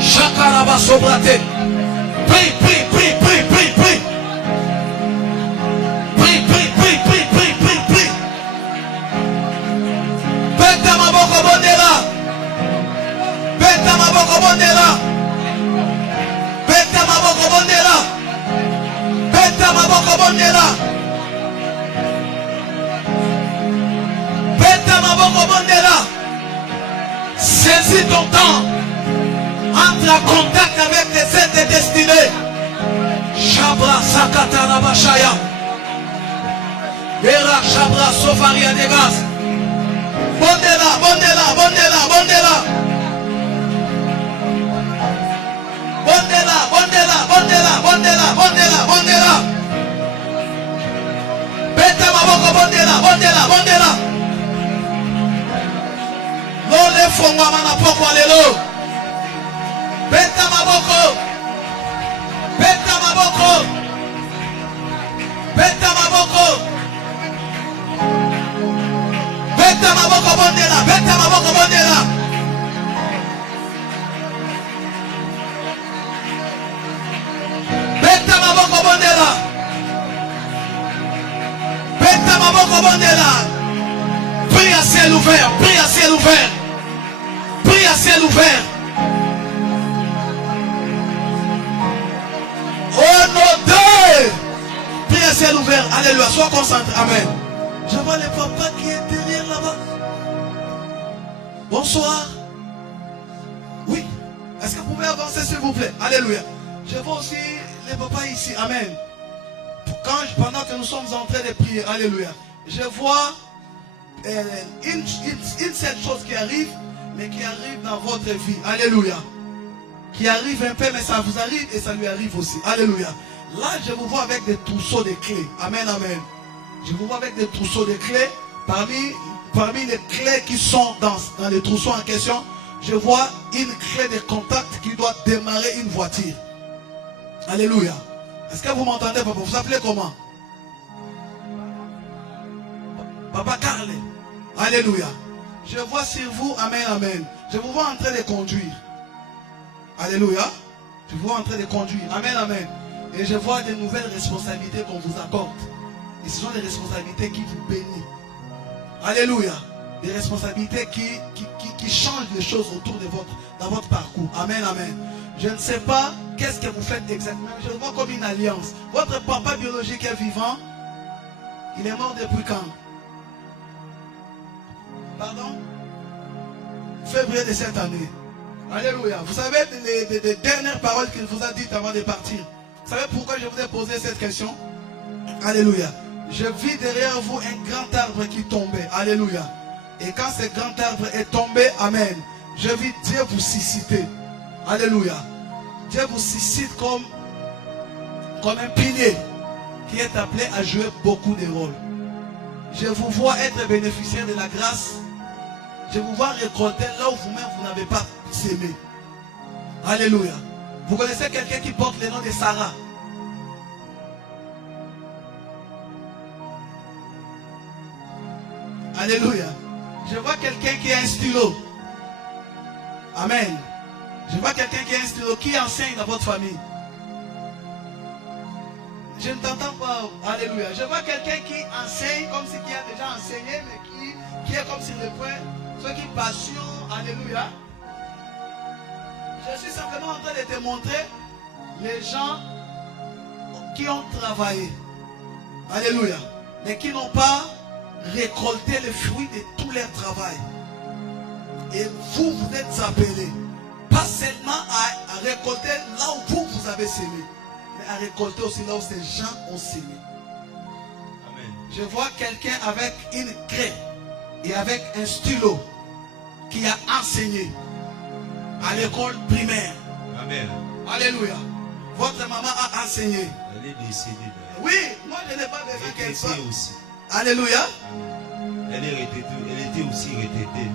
Chakaraba sobrate. Prie, prie, prie, prie, prie, prie. Prie, prie, prie, prie, prie, prie, prie. Beta maboko bondela. Beta maboko bondela. Beta maboko bondela. Beta maboko bondela. Beta maboko bondela. Saisis ton temps. Entre en contact avec tes êtres destinés. Shabra sakatana bashaya. Vera shabra sofaria degas. Bondela, bondela, bondela, bondela. Bondela, bondela, bondela, bondela, bondela, bondela. Beta maboko bondela, bondela, bondela. Lole fongwa mana pokwa lelo. Beta maboko. Beta maboko. Beta maboko. Beta maboko bondela. Beta maboko bondela. Beta maboko bondela. Beta maboko bondela. Prie à ciel ouvert. Prie à ciel ouvert. Prie à ciel ouvert. Oh nos deux. Prie à ciel ouvert. Alléluia. Sois concentré. Amen. Je vois le papa qui est derrière là-bas. Bonsoir. Oui. Est-ce que vous pouvez avancer s'il vous plaît? Alléluia. Je vois aussi les papas ici. Amen. Pendant que nous sommes en train de prier. Alléluia. Je vois une seule chose qui arrive, mais qui arrive dans votre vie. Alléluia. Qui arrive un peu, mais ça vous arrive et ça lui arrive aussi. Alléluia. Là, je vous vois avec des trousseaux de clés. Amen, amen. Je vous vois avec des trousseaux de clés. Parmi les clés qui sont dans les trousseaux en question, je vois une clé de contact qui doit démarrer une voiture. Alléluia. Est-ce que vous m'entendez, papa? Vous appelez comment? Papa Carle. Alléluia. Je vois sur vous, amen, amen. Je vous vois en train de conduire. Alléluia. Je vous vois en train de conduire. Amen, amen. Et je vois des nouvelles responsabilités qu'on vous accorde. Et ce sont des responsabilités qui vous bénissent. Alléluia. Des responsabilités qui changent les choses autour de dans votre parcours. Amen, amen. Je ne sais pas qu'est-ce que vous faites exactement. Je le vois comme une alliance. Votre papa biologique est vivant. Il est mort depuis quand? Pardon? Février de cette année. Alléluia. Vous savez les dernières paroles qu'il vous a dites avant de partir. Vous savez pourquoi je vous ai posé cette question? Alléluia. Je vis derrière vous un grand arbre qui tombait. Alléluia. Et quand ce grand arbre est tombé, amen, je vis Dieu vous susciter. Alléluia. Dieu vous suscite comme un pilier qui est appelé à jouer beaucoup de rôles. Je vous vois être bénéficiaire de la grâce. Je vous vois récolter là où vous-même vous n'avez pas sémé. Alléluia. Vous connaissez quelqu'un qui porte le nom de Sarah? Alléluia. Je vois quelqu'un qui a un stylo. Amen. Je vois quelqu'un qui a un stylo qui enseigne dans votre famille. Je ne t'entends pas. Alléluia. Je vois quelqu'un qui enseigne comme si qui a déjà enseigné, mais qui est comme sur le point. Ceux qui passion. Alléluia. Je suis simplement en train de te montrer les gens qui ont travaillé. Alléluia. Mais qui n'ont pas récolté les fruits de tout leur travail. Et vous, vous êtes appelés. Pas seulement à récolter là où vous avez sémé, mais à récolter aussi là où ces gens ont sémé. Amen. Je vois quelqu'un avec une craie et avec un stylo qui a enseigné à l'école primaire. Amen. Alléluia. Votre maman a enseigné. Elle est décédée. Oui, moi je n'ai pas besoin qu'elle soit. Alléluia. Elle était aussi retraitée.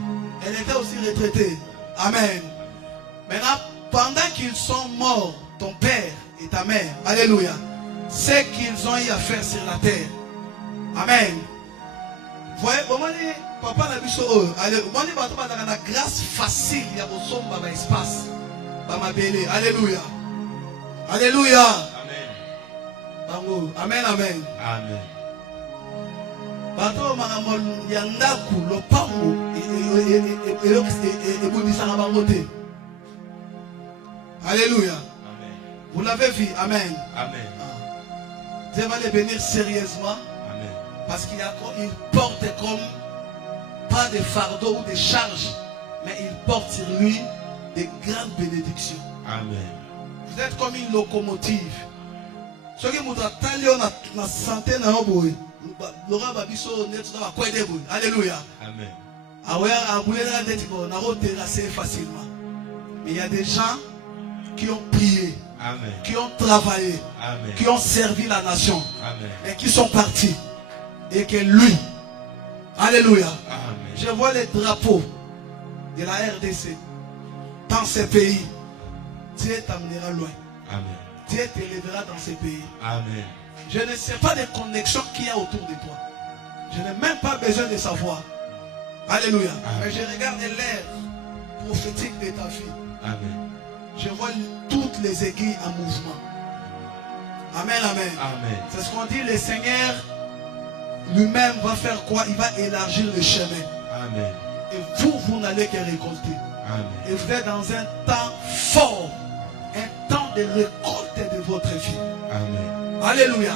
Elle était aussi retraitée. Amen. Maintenant, pendant qu'ils sont morts, ton père et ta mère, alléluia, c'est qu'ils ont eu à faire sur la terre. Amen. Vous voyez, papa n'a vu ça. La grâce facile, il y a un espace. Alléluia. Alléluia. Amen. Amen. Amen. Amen. Bato mangamol yandaku lopango et bundisanga bangote. Alléluia. Amen. Vous l'avez vu. Amen. Amen. Dieu va les bénir sérieusement. Amen. Parce qu'il porte comme pas de fardeau ou de charges, mais il porte sur lui des grandes bénédictions. Amen. Vous êtes comme une locomotive. Ce qui vous attend na santé na oboy. Alléluia. Amen. Facilement. Mais il y a des gens qui ont prié, amen, qui ont travaillé, amen, qui ont servi la nation, amen, et qui sont partis. Et que lui, alléluia, amen, je vois les drapeaux de la RDC dans ces pays. Dieu t'amènera loin. Amen. Dieu t'élèvera dans ces pays. Amen. Je ne sais pas les connexions qu'il y a autour de toi. Je n'ai même pas besoin de savoir. Alléluia. Amen. Mais je regarde l'air prophétique de ta fille. Amen. Je vois toutes les aiguilles en mouvement. Amen, amen. Amen. C'est ce qu'on dit, le Seigneur lui-même va faire quoi? Il va élargir le chemin. Amen. Et vous n'allez que récolter. Amen. Et vous êtes dans un temps fort, un temps de récolte de votre vie. Amen. Alléluia.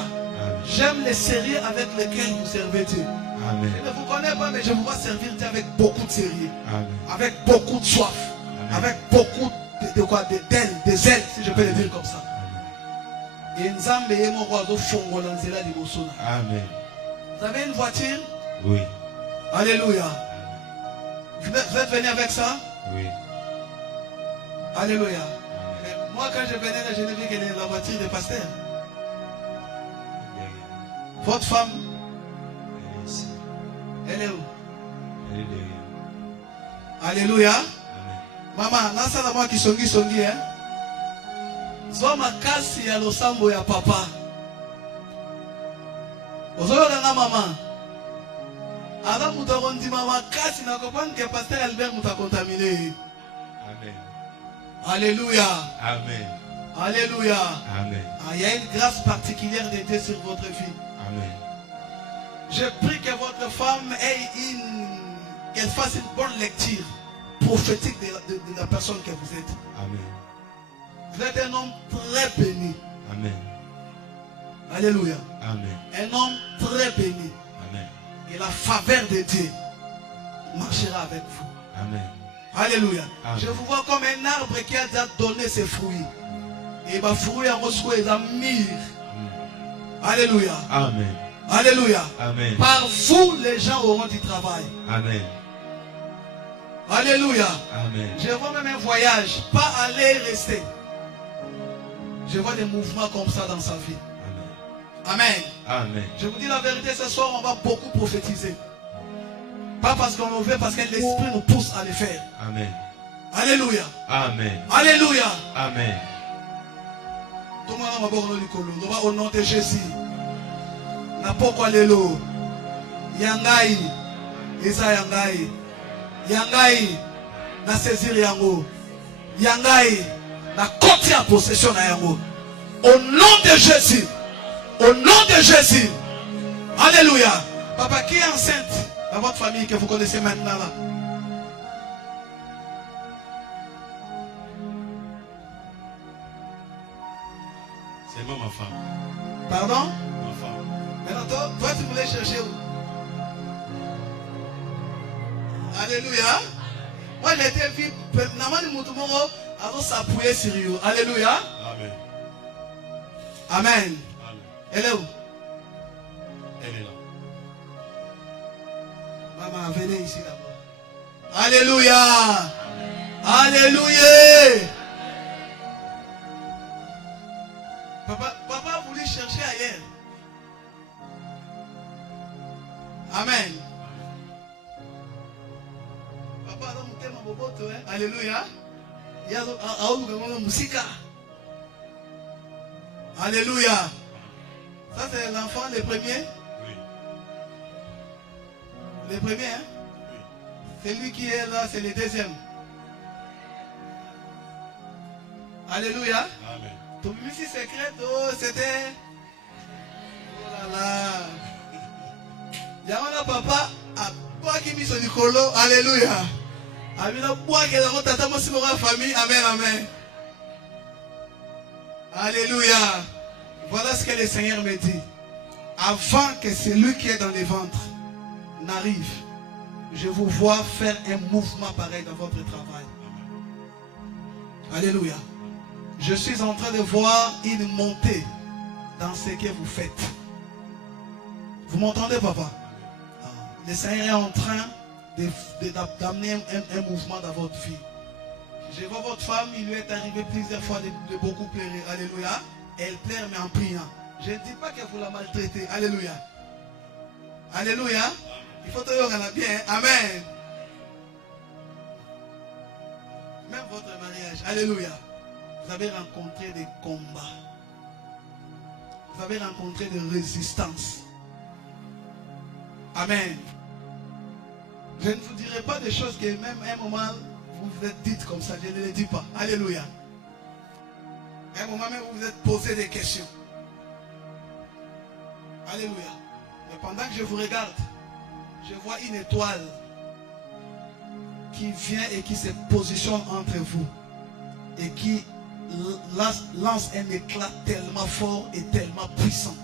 J'aime les sérieux avec lesquels vous servez Dieu. Amen. Je ne vous connais pas, mais je vous vois servir Dieu avec beaucoup de sérieux. Amen. Avec beaucoup de soif. Amen. Avec beaucoup d'ailes, des ailes, si je peux le dire comme ça. Amen. Vous avez une voiture? Oui. Alléluia. Vous êtes venu avec ça? Oui. Alléluia. Amen. Mais moi, quand je venais là, je n'ai vu que la voiture de pasteur. Votre femme, elle est ici. Elle est où? Elle est derrière. Alléluia. Amen. Maman, nasa la moi qui songi, hein? Zoma kasi ya losambo ya papa. Ozoyoka nga maman. Ala muta kondi mama kasi na comprendre que pasteur Albert muta contaminé. Amen. Alléluia. Amen. Alléluia. Amen. Il y a une grâce particulière de Dieu sur votre vie. Amen. Je prie que votre femme qu'elle fasse une bonne lecture prophétique de la personne que vous êtes. Amen. Vous êtes un homme très béni. Amen. Alléluia. Amen. Un homme très béni. Amen. Et la faveur de Dieu marchera avec vous. Amen. Alléluia. Amen. Je vous vois comme un arbre qui a déjà donné ses fruits. Et les fruits ont reçu les mûrs. Alléluia. Amen. Alléluia. Amen. Par vous, les gens auront du travail. Amen. Alléluia. Amen. Je vois même un voyage, pas aller rester. Je vois des mouvements comme ça dans sa vie. Amen. Amen. Je vous dis la vérité, ce soir, on va beaucoup prophétiser. Pas parce qu'on le veut, parce que l'Esprit nous pousse à le faire. Amen. Alléluia. Amen. Alléluia. Amen. Au nom de Jésus. Napoko lelo. Yangai. Isa yangai. Yangai. Na saisir yango. Yangai. Na koti en possession na yango. Au nom de Jésus. Au nom de Jésus. Alléluia. Papa, qui est enceinte dans votre famille que vous connaissez maintenant là? C'est moi ma femme. Pardon? Ma femme. Maintenant, toi, tu voulais chercher où? Alléluia. Moi, j'ai été vu. Normalement, avant s'appuyer sur eux. Alléluia. Amen. Amen. Amen. Elle est où? Elle est là. Maman, venez ici d'abord. Alléluia. Alléluia. Papa voulait chercher ailleurs. Amen. Papa, alléluia. Alléluia. Ça, c'est l'enfant, le premier. Oui. Le premier, hein? Oui. Celui qui est là, c'est le deuxième. Alléluia. Amen. Ton musique secrète, oh, c'était. Oh là là. Yamana papa, a quoi qui mis sur du colo. Alléluia. Amina bois qui est dans ta famille. Amen, amen. Alléluia. Voilà ce que le Seigneur me dit. Avant que celui qui est dans les ventres n'arrive, je vous vois faire un mouvement pareil dans votre travail. Alléluia. Je suis en train de voir une montée dans ce que vous faites. Vous m'entendez, papa? Le Seigneur est en train d'amener un mouvement dans votre vie. Je vois votre femme, il lui est arrivé plusieurs fois de beaucoup pleurer. Alléluia. Elle pleure mais en priant. Je ne dis pas que vous la maltraitez. Alléluia. Alléluia. Il faut toujours qu'on a bien. Amen. Même votre mariage. Alléluia. Vous avez rencontré des combats. Vous avez rencontré des résistances. Amen. Je ne vous dirai pas des choses que même à un moment vous vous êtes dites comme ça. Je ne les dis pas. Alléluia. À un moment même vous vous êtes posé des questions. Alléluia. Mais pendant que je vous regarde, je vois une étoile qui vient et qui se positionne entre vous et qui lance un éclat tellement fort et tellement puissant.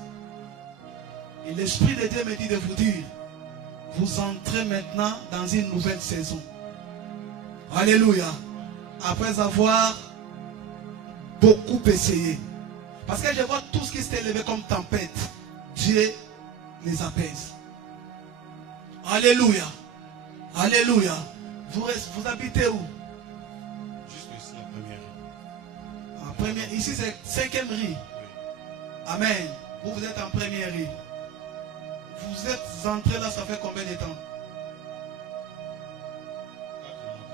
Et l'Esprit de Dieu me dit de vous dire, vous entrez maintenant dans une nouvelle saison. Alléluia. Après avoir beaucoup essayé. Parce que je vois tout ce qui s'est élevé comme tempête. Dieu les apaise. Alléluia. Alléluia. Vous habitez où? Juste ici, la première. En première. Ici, c'est 5e rue. Oui. Amen. Vous êtes en première rue. Vous êtes entré là, ça fait combien de temps?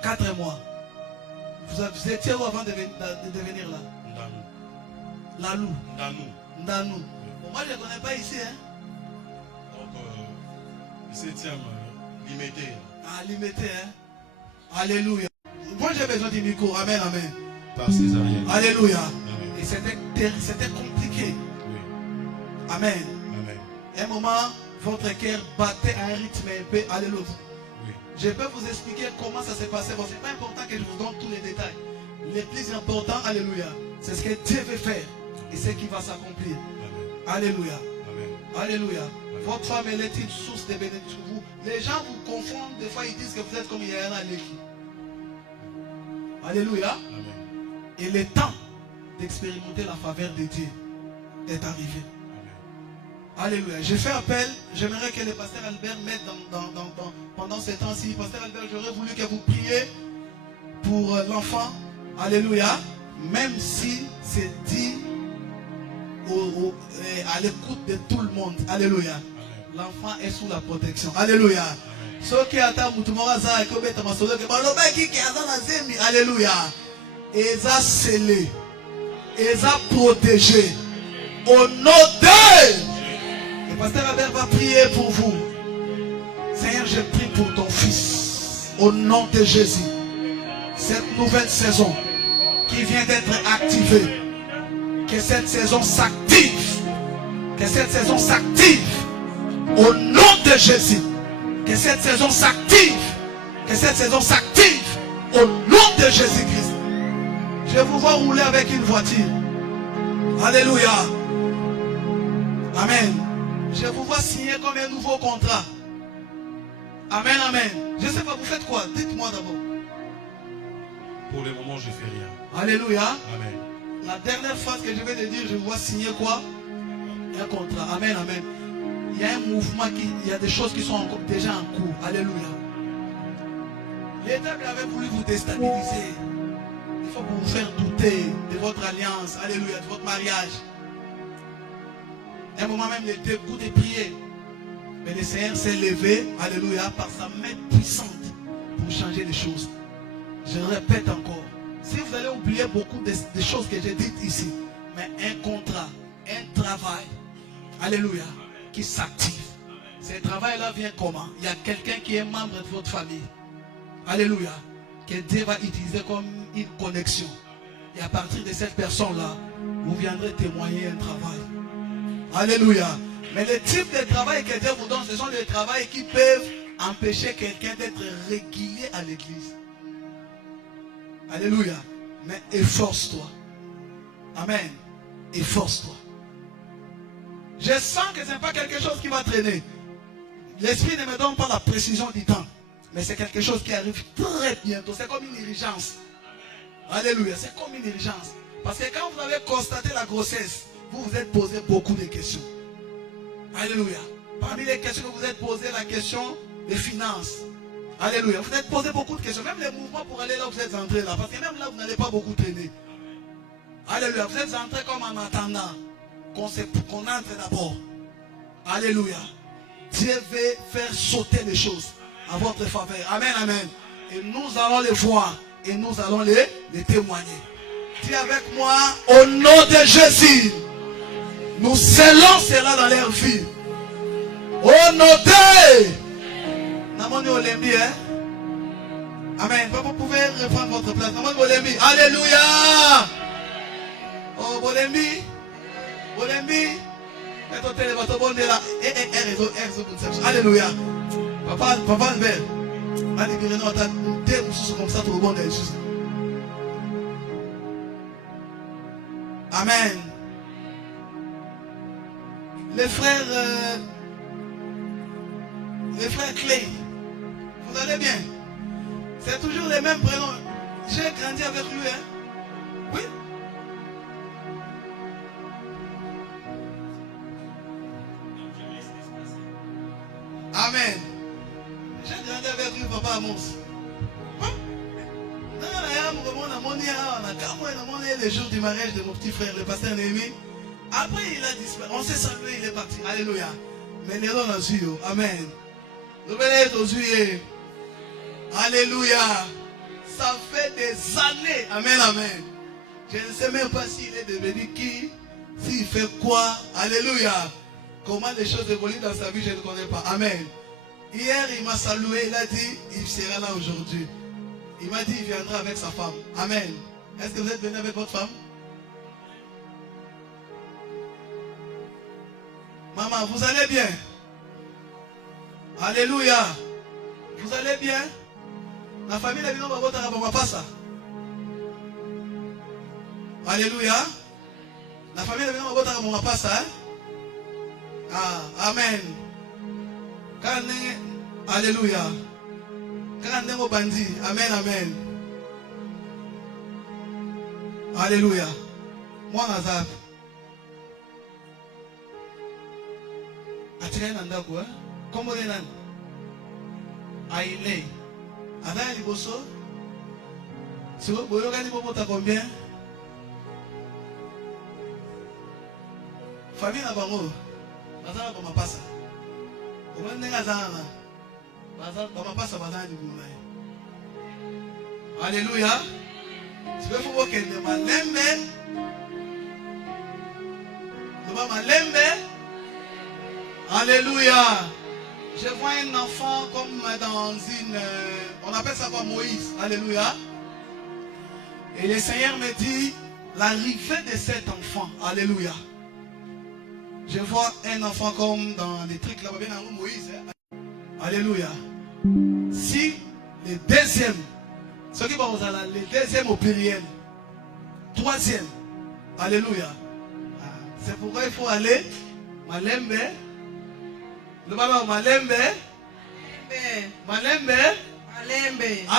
4 mois. Vous étiez où avant de venir là? Ndanou. Lalou. Ndanou. Ndanou. Oui. Bon, moi, je ne connais pas ici. Hein? Donc, le 7e, limité. Ah, limité. Hein? Alléluia. Moi, j'ai besoin du micro. Amen, amen. Par césarienne. Alléluia. Amen. Et c'était compliqué. Oui. Amen. Amen. Un moment, votre cœur battait à un rythme un peu. Alléluia. Oui. Je peux vous expliquer comment ça s'est passé. Bon, ce n'est pas important que je vous donne tous les détails. Le plus important, alléluia, c'est ce que Dieu veut faire et ce qui va s'accomplir. Amen. Alléluia. Amen. Alléluia. Votre femme, elle est une source de bénédiction. Les gens vous confondent. Des fois, ils disent que vous êtes comme Yahya Leki. Alléluia. Amen. Et le temps d'expérimenter la faveur de Dieu est arrivé. Alléluia. J'ai fait appel. J'aimerais que le pasteur Albert mette pendant ces temps-ci. Pasteur Albert, j'aurais voulu que vous priez pour l'enfant. Alléluia. Même si c'est dit à l'écoute de tout le monde. Alléluia. L'enfant est sous la protection. Alléluia. Alléluia. Ils a scellé. Ils a protégé. Au nom de... Le pasteur Albert va prier pour vous. Seigneur, je prie pour ton fils. Au nom de Jésus. Cette nouvelle saison qui vient d'être activée. Que cette saison s'active. Que cette saison s'active. Au nom de Jésus. Que cette saison s'active. Que cette saison s'active. Au nom de Jésus-Christ. Je vous vois rouler avec une voiture. Alléluia. Amen. Je vous vois signer comme un nouveau contrat. Amen, amen. Je ne sais pas, vous faites quoi? Dites-moi d'abord. Pour le moment, je ne fais rien. Alléluia. Amen. La dernière phrase que je vais te dire, je vois signer quoi? Un contrat. Amen, amen. Il y a un mouvement, il y a des choses qui sont déjà en cours. Alléluia. L'État avait voulu vous déstabiliser. Il faut vous faire douter de votre alliance. Alléluia, de votre mariage. À un moment même, les deux coups de prier. Mais le Seigneur s'est levé, alléluia, par sa main puissante pour changer les choses. Je répète encore. Si vous allez oublier beaucoup des choses que j'ai dites ici, mais un contrat, un travail, alléluia, qui s'active. Ce travail-là vient comment? Il y a quelqu'un qui est membre de votre famille. Alléluia. Que Dieu va utiliser comme une connexion. Et à partir de cette personne-là, vous viendrez témoigner un travail. Alléluia. Mais le type de travail que Dieu vous donne, ce sont les travails qui peuvent empêcher quelqu'un d'être régulier à l'église. Alléluia. Mais efforce-toi. Amen. Efforce-toi. Je sens que ce n'est pas quelque chose qui va traîner. L'esprit ne me donne pas la précision du temps. Mais c'est quelque chose qui arrive très bientôt. C'est comme une urgence. Alléluia. C'est comme une urgence. Parce que quand vous avez constaté la grossesse, vous vous êtes posé beaucoup de questions. Alléluia. Parmi les questions que vous êtes posées, la question des finances. Alléluia. Vous êtes posé beaucoup de questions. Même les mouvements pour aller là où vous êtes entré là. Parce que même là, vous n'allez pas beaucoup traîner. Alléluia. Vous êtes entré comme en attendant qu'on entre d'abord. Alléluia. Dieu veut faire sauter les choses à votre faveur. Amen, amen. Et nous allons les voir. Et nous allons les témoigner. Dis avec moi, au nom de Jésus, nous scellons cela dans leur vie. Au nom de Namoni Olembi, hein? Amen. Vous pouvez reprendre votre place. Namoni Olembi. Alléluia. Oh, Olembi. Olembi. Alléluia. Papa Albert. Amen. Les frères Clé, vous allez bien? C'est toujours les mêmes prénoms. J'ai grandi avec lui, hein? Oui. Amen. J'ai grandi avec lui, papa Amos. Le jour du mariage de mon petit frère, le pasteur Néhémie. Après, il a disparu. On s'est salué, il est parti. Alléluia. Mais les gens ont eu. Amen. Nous venons aux yeux. Alléluia. Ça fait des années. Amen, amen. Je ne sais même pas s'il est devenu qui, s'il fait quoi. Alléluia. Comment les choses évoluent dans sa vie, je ne connais pas. Amen. Hier, il m'a salué, il a dit, il sera là aujourd'hui. Il m'a dit, il viendra avec sa femme. Amen. Est-ce que vous êtes venu avec votre femme? Maman, vous allez bien? Alléluia. Vous allez bien? La famille est venue à votre abonnement, pas ça. Alléluia. La famille est venue à votre abonnement, pas ça. Ah, amen. Alléluia. Amen, amen. Alléluia. Moi, Nazar. retire Nandako. Comment on est là? Aïe. Ada Liboso. Si vous voyez, vous avez combien? Famille na bango. Bazana ba mapasa. Omwe ndenga zana. Bazana ba mapasa bazana dibuna. Alléluia. Tu veux faut que de malembe. De malembe. Alléluia. Je vois un enfant comme dans une on appelle ça quoi Moïse. Alléluia. Et le Seigneur me dit l'arrivée de cet enfant. Alléluia. Je vois un enfant comme dans les trucs là-bas, bien dans Moïse. Alléluia. Si le deuxième, ce qui va vous aller, le deuxième au pluriel, troisième, alléluia. C'est pourquoi il faut aller, Malembe, le baba Malembe, Malembe,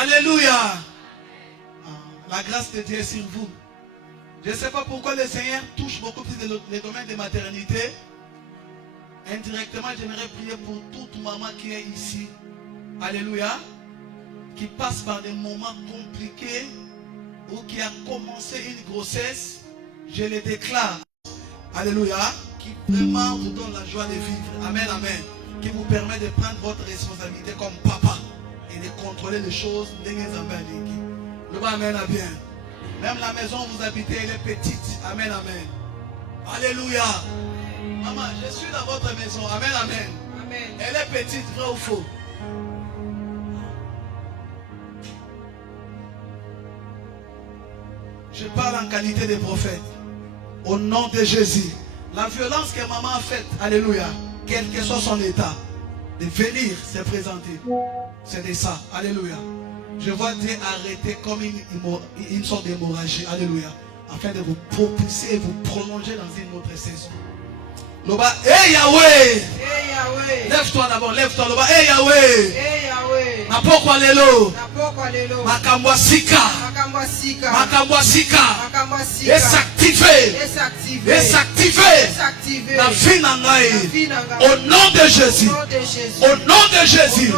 alléluia. La grâce de Dieu est sur vous. Je ne sais pas pourquoi le Seigneur touche beaucoup plus les domaines de maternité. Indirectement, j'aimerais prier pour toute maman qui est ici. Alléluia. Qui passe par des moments compliqués ou qui a commencé une grossesse. Je le déclare. Alléluia. Qui vraiment vous donne la joie de vivre. Amen, amen. Qui vous permet de prendre votre responsabilité comme papa et de contrôler les choses. Le bas amen, bien. Même la maison où vous habitez, elle est petite. Amen, amen. Alléluia. Maman, je suis dans votre maison. Amen, amen. Amen. Elle est petite, vrai ou faux? Je parle en qualité de prophète. Au nom de Jésus. La violence que maman a faite, alléluia, quel que soit son état, de venir se présenter. C'est de ça. Alléluia. Je vois Dieu arrêter comme une sorte d'hémorragie. Alléluia. Afin de vous propulser et vous prolonger dans une autre saison. Loba, hey Yahweh! Hey Yahweh! Lève-toi d'abord, lève-toi. Loba, hey Yahweh! Hey Yahweh! Napokwa lelo! Napokwa lelo! Makambwa sika! Makambwa sika! Makambwa sika! Makambwa sika! Et s'activer! Et s'activer! Et s'activer! Et s'activer! La vie n'engaye! Au nom de Jésus! Au nom de Jésus!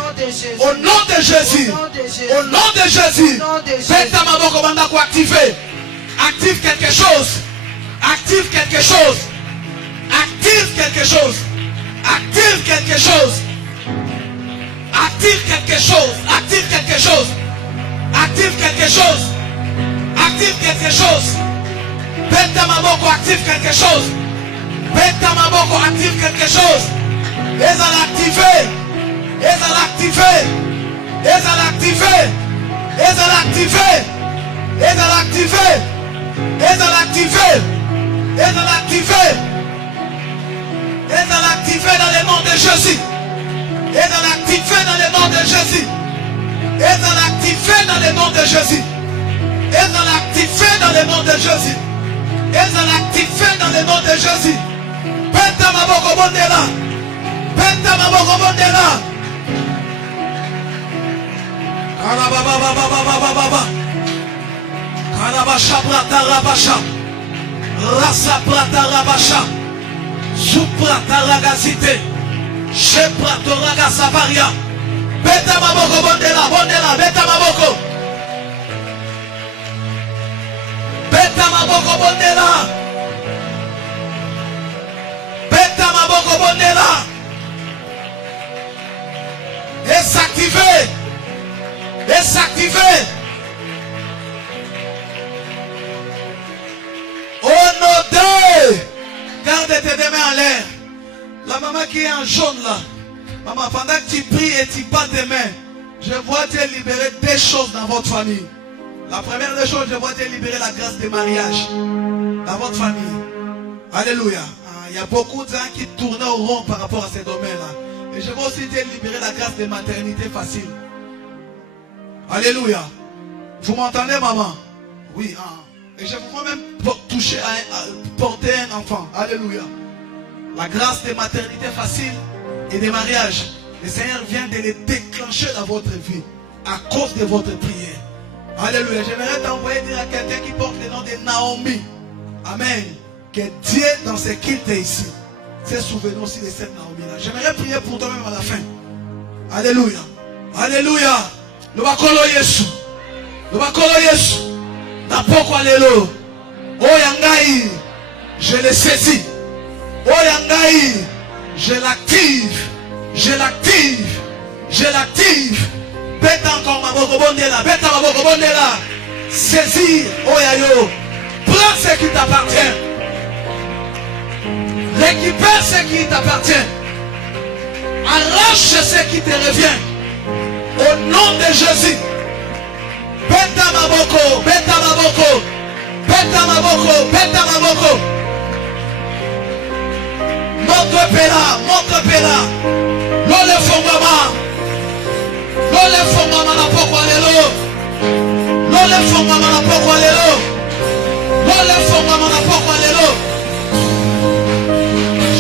Au nom de Jésus! Au nom de Jésus! Faites ta maman comme on a activer! Active quelque chose! Active quelque chose! Active quelque chose. Active quelque chose. Active quelque chose. Active quelque chose. Active quelque chose. Active quelque chose. Beta Maboko active quelque chose. Beta Maboko active quelque chose. Et à l'activer. Et à l'activer. Et à l'activer. Et à l'activer. Et à l'activer. Et à l'activer. Et à l'activer. Et de l'activer dans le nom de Jésus. Et de l'activer dans le nom de Jésus. Et de l'activer dans le nom de Jésus. Et de l'activer dans le nom de Jésus. Et de l'activer dans le nom de Jésus. Penta maboko bondela. Penta maboko bondela. Karabababababababa. Karabasha brata rabasha. Rasa brata rabasha. Supra taragazite, Shepra toraga savaria, Beta maboko bondela, bondela, beta maboko, Beta maboko bondela, Beta maboko bondela, et s'activer, et s'activer, au nom de garde tes deux mains en l'air. La maman qui est en jaune là. Maman, pendant que tu pries et tu bats tes mains, je vois Dieu libérer deux choses dans votre famille. La première des choses, je vois Dieu libérer la grâce de mariage dans votre famille. Alléluia. Il y a beaucoup de gens qui tournent au rond par rapport à ces domaines-là. Et je vois aussi Dieu libérer la grâce de maternité facile. Alléluia. Vous m'entendez, maman? Oui. Et je vous vois même toucher porter un enfant. Alléluia. La grâce de maternité facile et de mariage. Le Seigneur vient de les déclencher dans votre vie à cause de votre prière. Alléluia. J'aimerais t'envoyer dire à quelqu'un qui porte le nom de Naomi. Amen. Que Dieu dans ce qu'il est ici ces souvenirs aussi de cette Naomi-là. J'aimerais prier pour toi-même à la fin. Alléluia. Alléluia. Nous va kolo Yesu. Nous va kolo Yesu. Napoko alléluia. Oh yangai, je le saisis. Oh yangai, je l'active. Je l'active. Je l'active. Beta encore ma boko bondela. Beta ma boko bondela. Saisis. Oh yayo. Prends ce qui t'appartient. Récupère ce qui t'appartient. Arrache ce qui te revient. Au nom de Jésus. Beta maboko, beta maboko, beta maboko, beta maboko. Montre pela. Lole fongama. Lole fongama na poko alelo. Lole fongama na poko alelo. Lole fongama na poko alelo.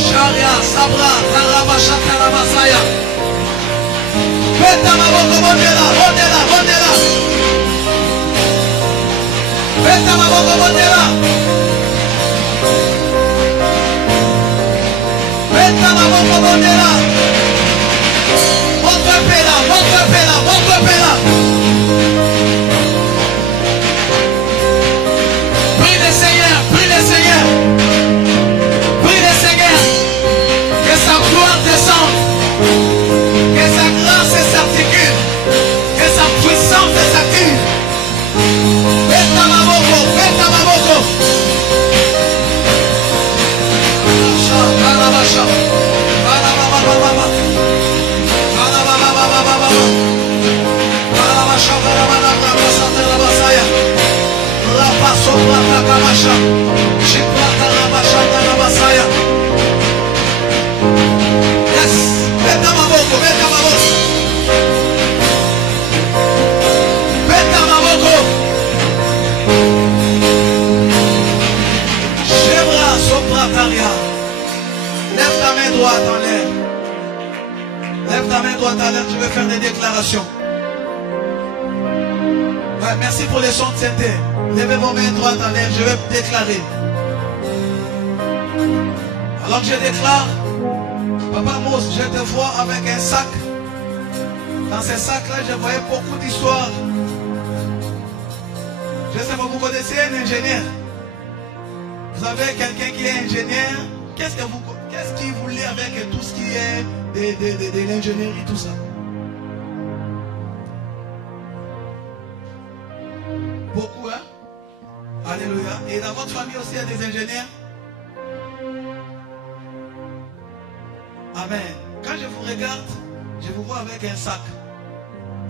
Sharia, Sabra, Karabasha, Karabasaya. Beta maboko bondela. Beta maboko bondela. Beta maboko bondela. Montre pela. Prie le Seigneur. Que sa gloire descende. Que sa grâce s'articule. Que sa puissance s'active. Beta maboko. Alabasha. Yes, beta maboko. Shebra soprataria. Lève ta main droite en l'air. Je vais faire des déclarations. Ouais, merci pour les sons de synthé. Levez vos mains droites en l'air, je vais déclarer. Alors que je déclare, Papa Mose, je te vois avec un sac. Dans ce sac-là, je voyais beaucoup d'histoires. Je sais pas, vous connaissez un ingénieur. Vous avez quelqu'un qui est ingénieur. Qu'est-ce qu'il voulait avec tout ce qui est de l'ingénierie, tout ça? Beaucoup, hein? Alléluia. Et dans votre famille aussi, il y a des ingénieurs? Amen. Quand je vous regarde, je vous vois avec un sac.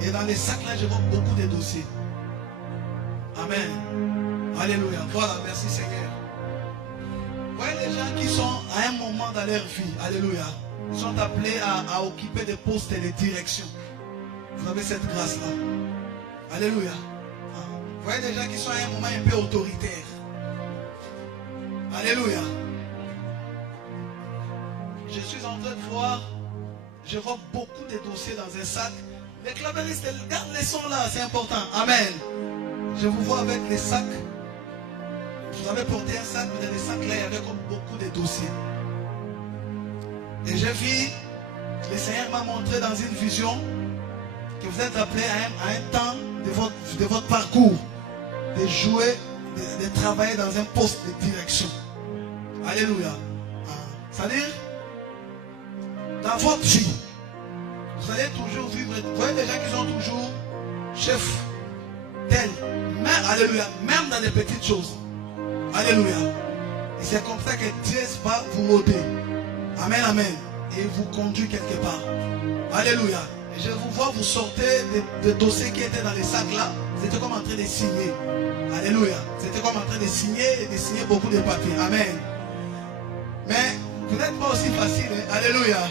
Et dans les sacs là, je vois beaucoup de dossiers. Amen. Alléluia. Voilà, merci Seigneur. Vous voyez les gens qui sont à un moment dans leur vie, alléluia, ils sont appelés à occuper des postes de direction. Vous avez cette grâce-là. Alléluia. Vous voyez des gens qui sont à un moment un peu autoritaires. Alléluia. Je suis en train de voir, je vois beaucoup de dossiers dans un sac. Les clavéristes, garde les sons là, c'est important. Amen. Je vous vois avec les sacs. Vous avez porté un sac, mais dans les sacs là, il y avait comme beaucoup de dossiers. Et j'ai vu, le Seigneur m'a montré dans une vision que vous êtes appelé à un temps de votre parcours, de jouer, de travailler dans un poste de direction. Alléluia. C'est-à-dire, dans votre vie, vous allez toujours vivre. Vous voyez des gens qui sont toujours chefs, tels, même, alléluia, même dans les petites choses. Alléluia. Et c'est comme ça que Dieu va vous moder. Amen, amen. Et vous conduit quelque part. Alléluia. Et je vous vois, vous sortez des dossiers qui étaient dans les sacs là. Vous étiez comme en train de signer. Alléluia. Vous étiez comme en train de signer et de signer beaucoup de papiers. Amen. Mais vous n'êtes pas aussi facile. Hein? Alléluia.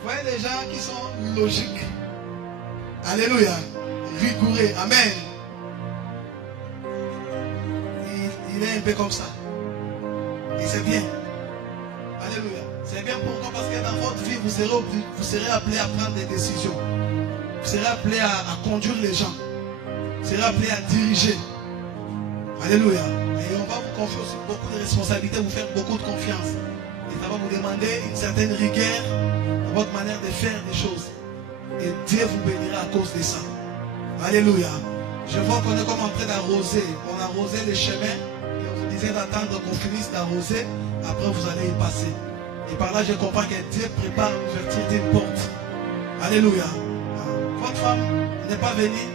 Vous voyez des gens qui sont logiques. Alléluia. Rigoureux. Amen. Il est un peu comme ça. Et c'est bien. Alléluia. C'est bien pourquoi? Parce que dans votre vie, vous serez appelé à prendre des décisions. Vous serez appelé à conduire les gens. Vous serez appelé à diriger. Alléluia. Et on va vous confier aussi beaucoup de responsabilités, vous faire beaucoup de confiance. Et ça va vous demander une certaine rigueur dans votre manière de faire des choses. Et Dieu vous bénira à cause de ça. Alléluia. Je vois qu'on est comme en train d'arroser. On arrosait les chemins. Et on vous disait d'attendre qu'on finisse d'arroser. Après vous allez y passer. Et par là je comprends que Dieu prépare l'ouverture d'une porte. Alléluia. Votre femme n'est pas venue.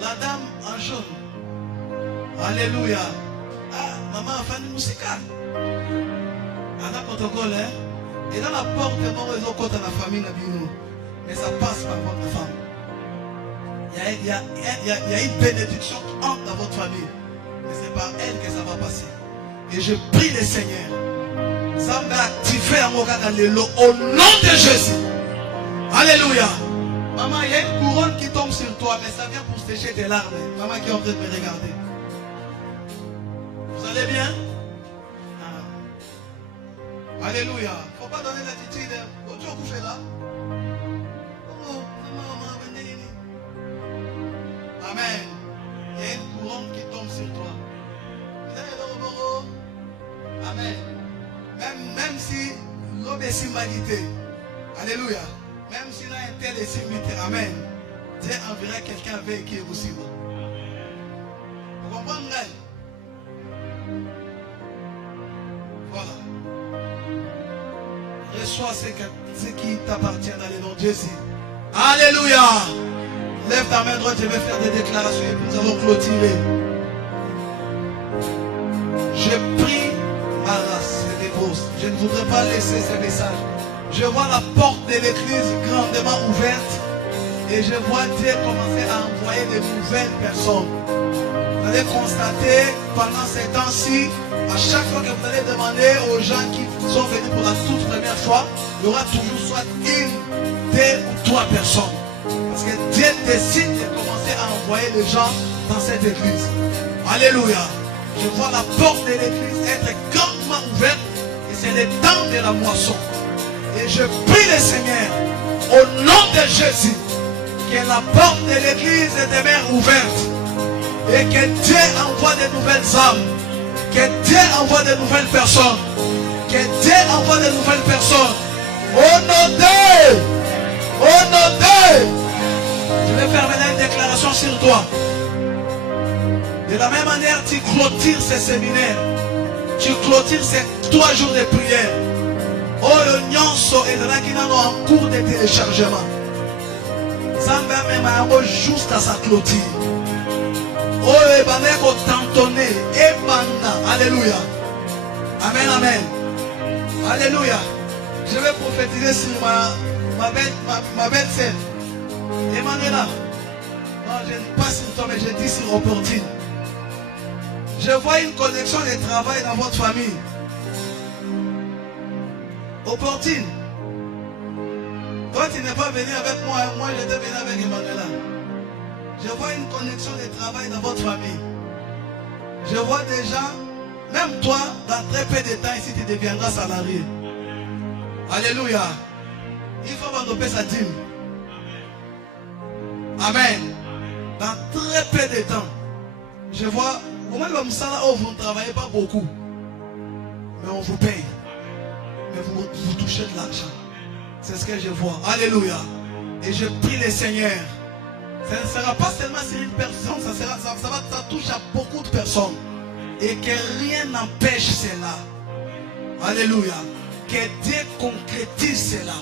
La dame en jaune. Alléluia. Ah, maman a fait une musique. Un protocole, hein? Et dans la porte, bon réseau contre la famille, mais ça passe par votre femme. Il y a une bénédiction qui entre dans votre famille. Mais c'est par elle que ça va passer. Et je prie le Seigneur. Ça m'a activé à mon gars au nom de Jésus. Alléluia. Maman, il y a une couronne qui tombe sur toi, mais ça vient pour sécher tes larmes. Maman qui est en train de me regarder. Vous allez bien? Alléluia. Il ne faut pas donner l'attitude. Tu as couché là? Amen. Il y a une couronne qui tombe sur toi. Amen. Même si l'homme est humanité. Alléluia. Même si l'un est tel et simité. Amen. Dieu enverra quelqu'un avec qui est aussi bon. Vous comprenez? Voilà. Reçois ce qui t'appartient dans le nom de Jésus. Alléluia. Lève ta main droite, je vais faire des déclarations et puis nous allons clôturer. Je prie ma race et dépose. Je ne voudrais pas laisser ce message. Je vois la porte de l'église grandement ouverte et je vois Dieu commencer à envoyer de nouvelles personnes. Vous allez constater pendant ces temps-ci, à chaque fois que vous allez demander aux gens qui sont venus pour la toute première fois, il y aura toujours soit une, deux ou trois personnes. Parce que Dieu décide de commencer à envoyer les gens dans cette église. Alléluia. Je vois la porte de l'église être grandement ouverte et c'est le temps de la moisson. Et je prie le Seigneur au nom de Jésus que la porte de l'église demeure ouverte et que Dieu envoie de nouvelles âmes, que Dieu envoie de nouvelles personnes, que Dieu envoie de nouvelles personnes. Au nom de je vais faire maintenant une déclaration sur toi. De la même manière, tu clôtures ces séminaires. Tu clôtures ces 3 jours de prière. Oh, le nyonso est en cours de téléchargement. Ça même juste à sa clôture. Oh, le baneko tantonné. Et banda. Alléluia. Amen, amen. Alléluia. Je vais prophétiser sur ma belle sœur. Emmanuela. Non, je ne dis pas sur toi, mais je dis sur opportune. Je vois une connexion de travail dans votre famille. Opportune. Toi, tu n'es pas venu avec moi. Moi, j'étais venu avec Emmanuela. Je vois une connexion de travail dans votre famille. Je vois des gens, même toi, dans très peu de temps ici, tu deviendras salarié. Alléluia. Il faut développer sa dîme. Amen. Dans très peu de temps, je vois, vous ne travaillez pas beaucoup, mais on vous paye. Mais vous touchez de l'argent. C'est ce que je vois. Alléluia. Et je prie le Seigneur. Ça ne sera pas seulement sur une personne, ça touche à beaucoup de personnes. Et que rien n'empêche cela. Alléluia. Que Dieu concrétise cela.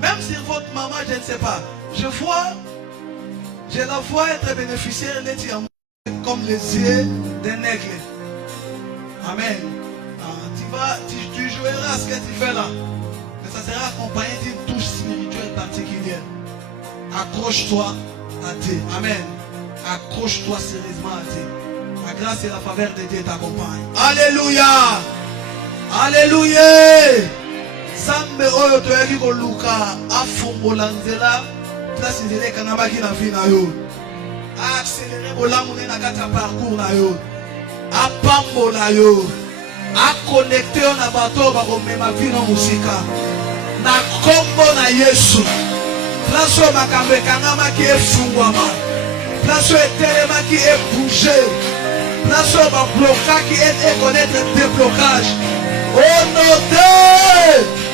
Même si votre maman, je ne sais pas. Je la vois être bénéficiaire comme les yeux d'un aigle. Amen. Tu joueras ce que tu fais là. Mais ça sera accompagné d'une touche spirituelle particulière. Accroche-toi à Dieu. Amen. Accroche-toi sérieusement à Dieu. La grâce et la faveur de Dieu t'accompagnent. Alléluia. Alléluia. Zambe oyo toyaki koluka afungola nzela place nzela ekangamaki na vie na yo. Accélérer bolamu na kati ya parcours na yo. Apambola yo. Aconnecter yo na bato bakomema vino musika. Na kombo na Yesu. Place oyo makambo ekangamaki efungwama. Place oyo etelemaki ebouge. place où on blocage qui est connaître des blocages. Au nom de